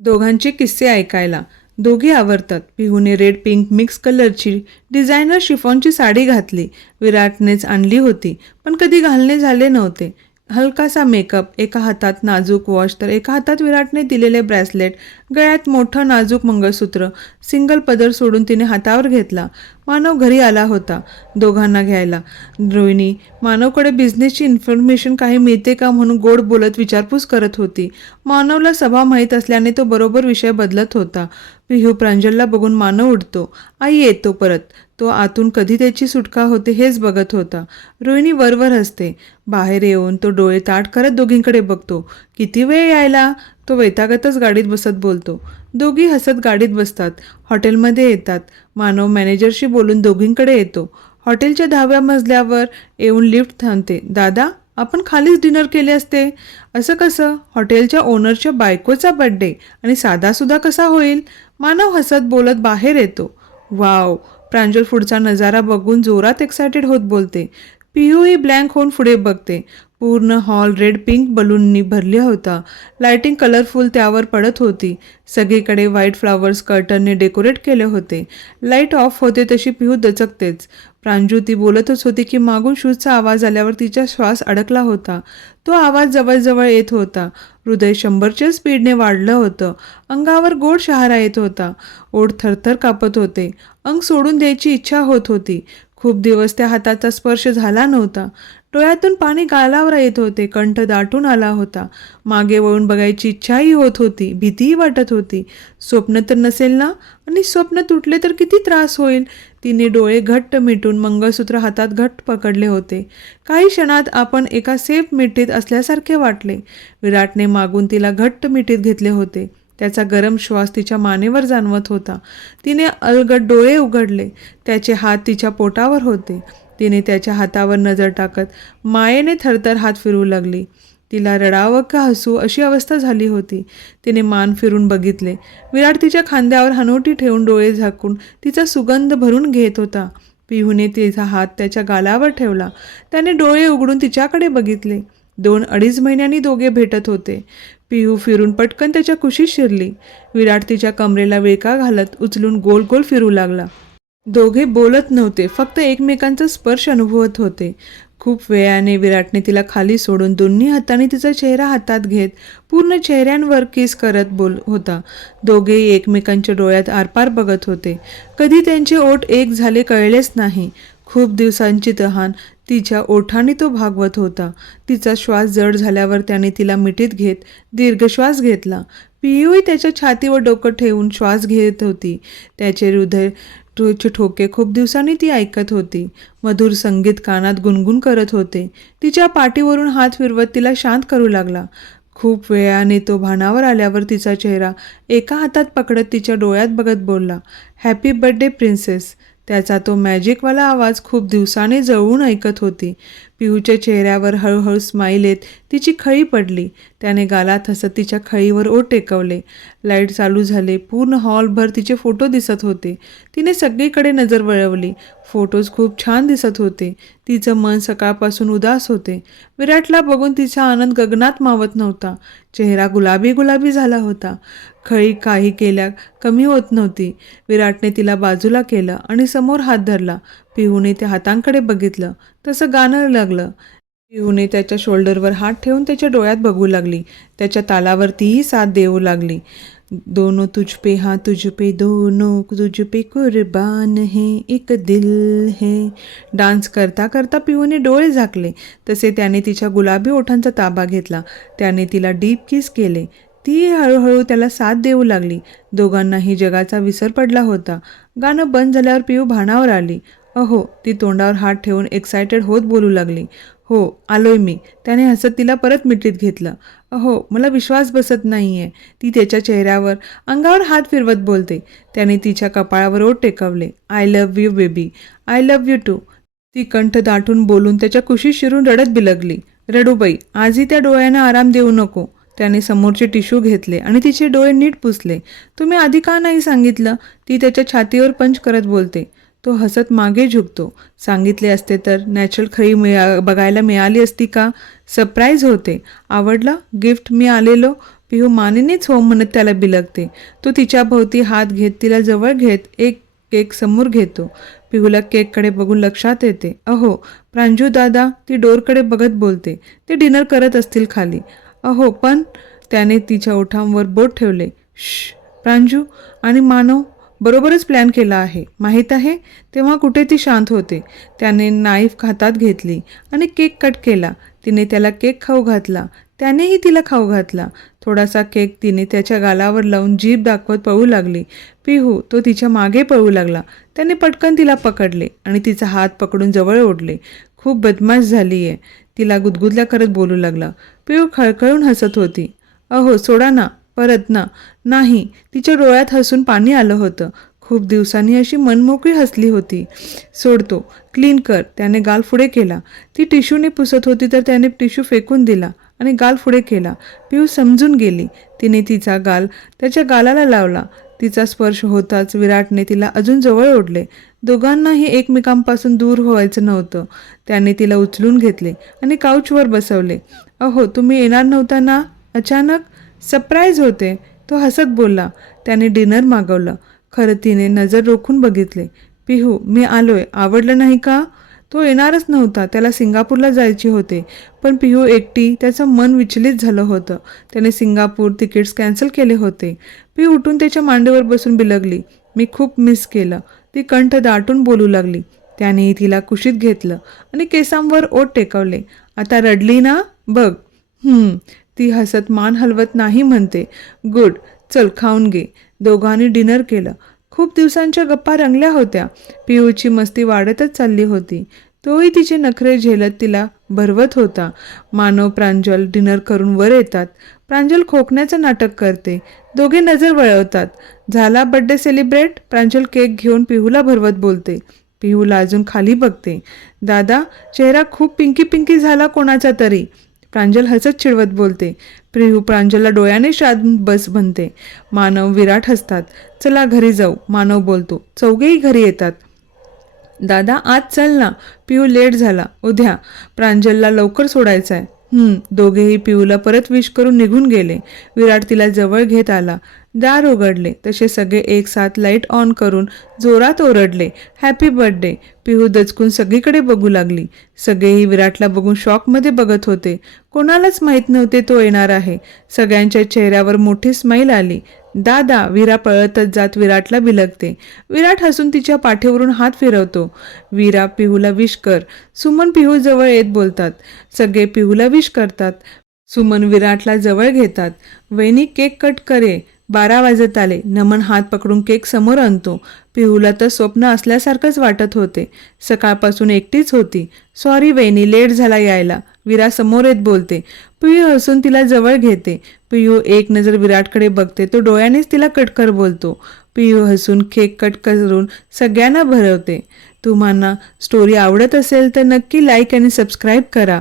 दोघांचे किस्से ऐकायला. दोघी आवरतात. पिहूने रेड पिंक मिक्स कलरची डिझायनर शिफॉनची साडी घातली. विराटनेच आणली होती, पण कधी घालणे झाले नव्हते. हलकासा मेकअप, एका हातात नाजूक वॉच तर एका हातात विराटने दिलेले ब्रेसलेट, गळ्यात मोठं नाजूक मंगळसूत्र. सिंगल पदर सोडून तिने हातावर घेतला. मानव घरी आला होता दोघांना घ्यायला. रोहिणी मानवकडे बिझनेसची इन्फॉर्मेशन काही मिळते का म्हणून गोड बोलत विचारपूस करत होती. मानवला सभा माहीत असल्याने तो बरोबर विषय बदलत होता. पिहू प्रांजलला बघून मानव उठतो. आई येतो परत. तो आतून कधी त्याची सुटका होते हेच बघत होता. रोहिणी वरवर हसते. बाहेर येऊन तो डोळे ताट करत दोघींकडे बघतो. किती वेळ यायला? तो वैतागतच गाडीत बसत बोलतो. दोघी हसत गाडीत बसतात. हॉटेलमध्ये येतात. मानव मॅनेजरशी बोलून दोघींकडे येतो. हॉटेलच्या 10व्या मजल्यावर येऊन लिफ्ट थांबते. दादा, आपण खालीच डिनर केले असते. असं कसं? हॉटेलच्या ओनरच्या बायकोचा बड्डे, आणि साधासुद्धा कसा होईल? मानव हसत बोलत बाहेर येतो. वाव. प्रांजल पुढचा नजारा बघून जोरात एक्सायटेड होत बोलते. पिहू ही ब्लँक होऊन पुढे बघते. पूर्ण हॉल रेड पिंक बलूननी भरला होता. लाइटिंग कलरफुल त्यावर पडत होती. सगळीकडे व्हाईट फ्लॉवर्स कर्टनने डेकोरेट केले होते. लाईट ऑफ होते तशी पिहू दचकतेच. प्रांजू ती बोलतच होती की मागून शूजचा आवाज आल्यावर तिचा श्वास अडकला होता. तो आवाज जवळजवळ येत होता. हृदय 100च्या स्पीडने वाढलं होतं. अंगावर गोड शहारा येत होता. ओठ थरथर कापत होते. अंग सोडून द्यायची इच्छा होत होती. खूप दिवस त्या हाताचा स्पर्श झाला नव्हता. डोळ्यातून पाणी गालावर येत होते. कंठ दाटून आला होता. मागे वळून बघायची इच्छाही होत होती. भीतीही वाटत होती. स्वप्न तर नसेल ना? आणि स्वप्न तुटले तर किती त्रास होईल. तिने डोळे घट्ट मिटून मंगळसूत्र हातात घट्ट पकडले होते. काही क्षणात आपण एका सेफ मिठीत असल्यासारखे वाटले. विराटने मागून तिला घट्ट मिठीत घेतले होते. त्याचा गरम श्वास तिच्या मानेवर जाणवत होता. तिने अलगद डोळे उघडले. त्याचे हात तिच्या पोटावर होते. तिने त्याच्या हातावर नजर टाकत मायेने थरथर हात फिरवू लागली. तिला रडावं का हसू अशी अवस्था झाली होती. तिने मान फिरून बघितले. विराट तिच्या खांद्यावर हनोटी ठेवून डोळे झाकून तिचा सुगंध भरून घेत होता. पिहूने तिचा हात त्याच्या गालावर ठेवला. त्याने डोळे उघडून तिच्याकडे बघितले. 2-2.5 महिन्यांनी दोघे भेटत होते. पिहू फिरून पटकन त्याच्या कुशीत शिरली. विराट तिच्या कमरेला विळका घालत उचलून गोल गोल फिरू लागला. दोघे बोलत नव्हते, फक्त एकमेकांचा स्पर्श अनुभवत होते. खूप वेळाने विराटने तिला खाली सोडून दोन्ही हातांनी तिचा चेहरा हातात घेत पूर्ण चेहऱ्यांवर किस करत होता. दोघेही एकमेकांच्या डोळ्यात आरपार बघत होते. कधी त्यांचे ओठ एक झाले कळलेच नाही. खूप दिवसांची तहान तिच्या ओठांनी तो भागवत होता. तिचा श्वास जड झाल्यावर त्याने तिला मिठीत घेत दीर्घ श्वास घेतला. पियूही त्याच्या छातीवर डोकं ठेवून श्वास घेत होती. त्याचे हृदयाचे ठोके खूप दिवसांनी ती ऐकत होती. मधुर संगीत कानात गुणगुण करत होते. तिच्या पाठीवरून हात फिरवत तिला शांत करू लागला. खूप वेळाने तो भानावर आल्यावर तिचा चेहरा एका हातात पकडत तिच्या डोळ्यात बघत बोलला, हॅपी बर्थडे प्रिन्सेस. त्याचा तो मॅजिकवाला आवाज खूप दिवसाने जवळून ऐकत होती. पिहूच्या चेहऱ्यावर हळूहळू स्माईल येत तिची खळी पडली. त्याने गालात हसत तिच्या खळीवर ओठ टेकवले. लाईट चालू झाले. पूर्ण हॉलभर तिचे फोटो दिसत होते. तिने सगळीकडे नजर वळवली. फोटोज खूप छान दिसत होते. तिचं मन सकाळपासून उदास होते. विराटला बघून तिचा आनंद गगनात मावत नव्हता. चेहरा गुलाबी गुलाबी झाला होता. खळी काही केल्या कमी होत नव्हती. विराटने तिला बाजूला केलं आणि समोर हात धरला. पिहूने त्या हातांकडे बघितलं. तसं गाणं लागलं. पिहूने त्याच्या शोल्डरवर हात ठेवून त्याच्या डोळ्यात बघू लागली. त्याच्या तालावर तीही साथ देऊ लागली. दोनों तुझ पे हाँ तुझ पे दोनों तुझ पे कुर्बान है एक दिल है. डान्स करता करता पिहूने डोळे झाकले. तसे त्याने तिच्या गुलाबी ओठांचा ताबा घेतला. त्याने तिला डीप किस केले. ती हळूहळू त्याला साथ देऊ लागली. दोघांनाही जगाचा विसर पडला होता. गाणं बंद झाल्यावर पिहू भानावर आली. अहो, ती तोंडावर हात ठेवून एक्सायटेड होत बोलू लागली. हो, आलोय मी. त्याने हसत तिला परत मिठीत घेतलं. अहो, मला विश्वास बसत नाहीये. ती त्याच्या चेहऱ्यावर अंगावर हात फिरवत बोलते. त्याने तिच्या कपाळावर ओठ टेकवले. I love you baby. I love you too. ती कंठ दाटून बोलून त्याच्या कुशीत शिरून रडत बिलगली. रडूबाई, आजही त्या डोळ्यांना आराम देऊ नको. त्याने समोरचे टिश्यू घेतले आणि तिचे डोळे नीट पुसले. तुम्ही आधी का नाही सांगितलं? ती त्याच्या छातीवर पंच करत बोलते. तो हसत मागे झुकतो. सांगितले असते तर नॅचरल खळी बघायला मिळाली असती का? सरप्राईज होते. आवडला गिफ्ट मी आलेलो? पिहू मानेनेच हो म्हणत त्याला बिलगते. तो तिच्या भोवती हात घेत तिला जवळ घेत एक केक समोर घेतो. पिहूला केककडे बघून लक्षात येते. अहो, प्रांजू दादा. ती डोरकडे बघत बोलते. ते डिनर करत असतील खाली. अहो पण. त्याने तिच्या ओठांवर बोट ठेवले. श्श प्रांजू. आणि मानव बरोबरच प्लॅन केला आहे, माहीत आहे. तेव्हा कुठे ती शांत होते. त्याने नाईफ हातात घेतली आणि केक कट केला. तिने त्याला केक खाऊ घातला. त्यानेही तिला खाऊ घातला. थोडासा केक तिने त्याच्या गालावर लावून जीभ दाखवत पळू लागली. पिहू तो तिच्या मागे पळू लागला. त्याने पटकन तिला पकडले आणि तिचा हात पकडून जवळ ओढले. खूप बदमाश झाली आहे. तिला गुदगुदल्या करत बोलू लागला. पिहू खळखळून हसत होती. अहो सोडा ना. परत ना. नाही. तिच्या डोळ्यात हसून पाणी आलं होतं. खूप दिवसांनी अशी मनमोकळी हसली होती. सोडतो. क्लीन कर. त्याने गाल पुढे केला. ती टिश्यूने पुसत होती तर त्याने टिश्यू फेकून दिला आणि गाल पुढे केला. पिहू समजून गेली. तिने तिचा गाल त्याच्या गालाला लावला. तिचा स्पर्श होताच विराटने तिला अजून जवळ ओढले. दोघांनाही एकमेकांपासून दूर व्हायचं नव्हतं. त्याने तिला उचलून घेतले आणि काउचवर बसवले. अहो, तुम्ही येणार नव्हता ना? अचानक सरप्राईज होते, तो हसत बोलला. त्याने डिनर मागवलं. खरं तिने नजर रोखून बघितले. पिहू, मी आलोय, आवडलं नाही का? तो येणारच नव्हता, त्याला सिंगापूरला जायचे होते. पण पिहू एकटी, त्याचं मन विचलित झालं होतं. त्याने सिंगापूर तिकीट्स कॅन्सल केले होते. पिहू उठून त्याच्या मांडीवर बसून बिलगली. मी खूप मिस केलं. ती कंठ दाटून बोलू लागली. त्याने तिला कुशीत घेतलं आणि केसांवर ओठ टेकवले. आता रडली ना? बघ. ती हसत मान हलवत नाही म्हणते. गुड, चल खाऊन घे. दोघांनी डिनर केलं. खूप दिवसांच्या गप्पा रंगल्या होत्या. पिऊची मस्ती वाढतच चालली होती. तोही तिचे नखरे झेलत तिला भरवत होता. मानव प्रांजल डिनर करून वर येतात. प्रांजल खोकण्याचं नाटक करते. दोघे नजर वळवतात. झाला बर्थडे सेलिब्रेट? प्रांजल केक घेऊन पिहूला भरवत बोलते. पिहू लाजून खाली बघते. दादा, चेहरा खूप पिंकी पिंकी झाला कोणाचा तरी. प्रांजल हसत चिडवत बोलते. पिहू प्रांजलला डोळ्याने शाद बस बनते. मानव विराट हसतात. चला घरी जाऊ, मानव बोलतो. चौघेही घरी येतात. दादा, आज चल ना. पिहू लेट झाला, उद्या. प्रांजलला लवकर सोडायचं आहे. दोघेही पिहूला परत विश करून निघून गेले. विराट तिला जवळ घेत आला. दार उघडले तसे सगळे एक साथ लाईट ऑन करून जोरात ओरडले, हॅपी बर्थडे. पिहू दचकून सगळीकडे बघू लागली. सगळेही विराटला बघून शॉकमध्ये बघत होते. कोणालाच माहीत नव्हते तो येणार आहे. सगळ्यांच्या चेहऱ्यावर मोठी स्माईल आली. दादा, विरा पळतच जात विराटला बिलगते. विराट हसून तिच्या पाठीवरून हात फिरवतो. विरा, पिहूला विश कर. सुमन पिहू जवळ येत बोलतात. सगळे पिहूला विश करतात. सुमन विराटला जवळ घेतात. वहिनी, केक कट करे. 12 वाजत आले. नमन हात पकडून केक समोर आणतो. पिहूला तर स्वप्न असल्यासारखंच वाटत होते. सकाळपासून एकटीच होती. सॉरी वहिनी, लेट झाला यायला. विरा समोर येत बोलते. पिहू हसून तिला जवळ घेते. पिहू एक नजर विराटकडे बघते. तो डोळ्यानेच तिला कटकर बोलतो. पिहू हसून केक कट करून सगळ्यांना भरवते. तुम्हाला स्टोरी आवडत असेल तर नक्की लाईक आणि सबस्क्राईब करा.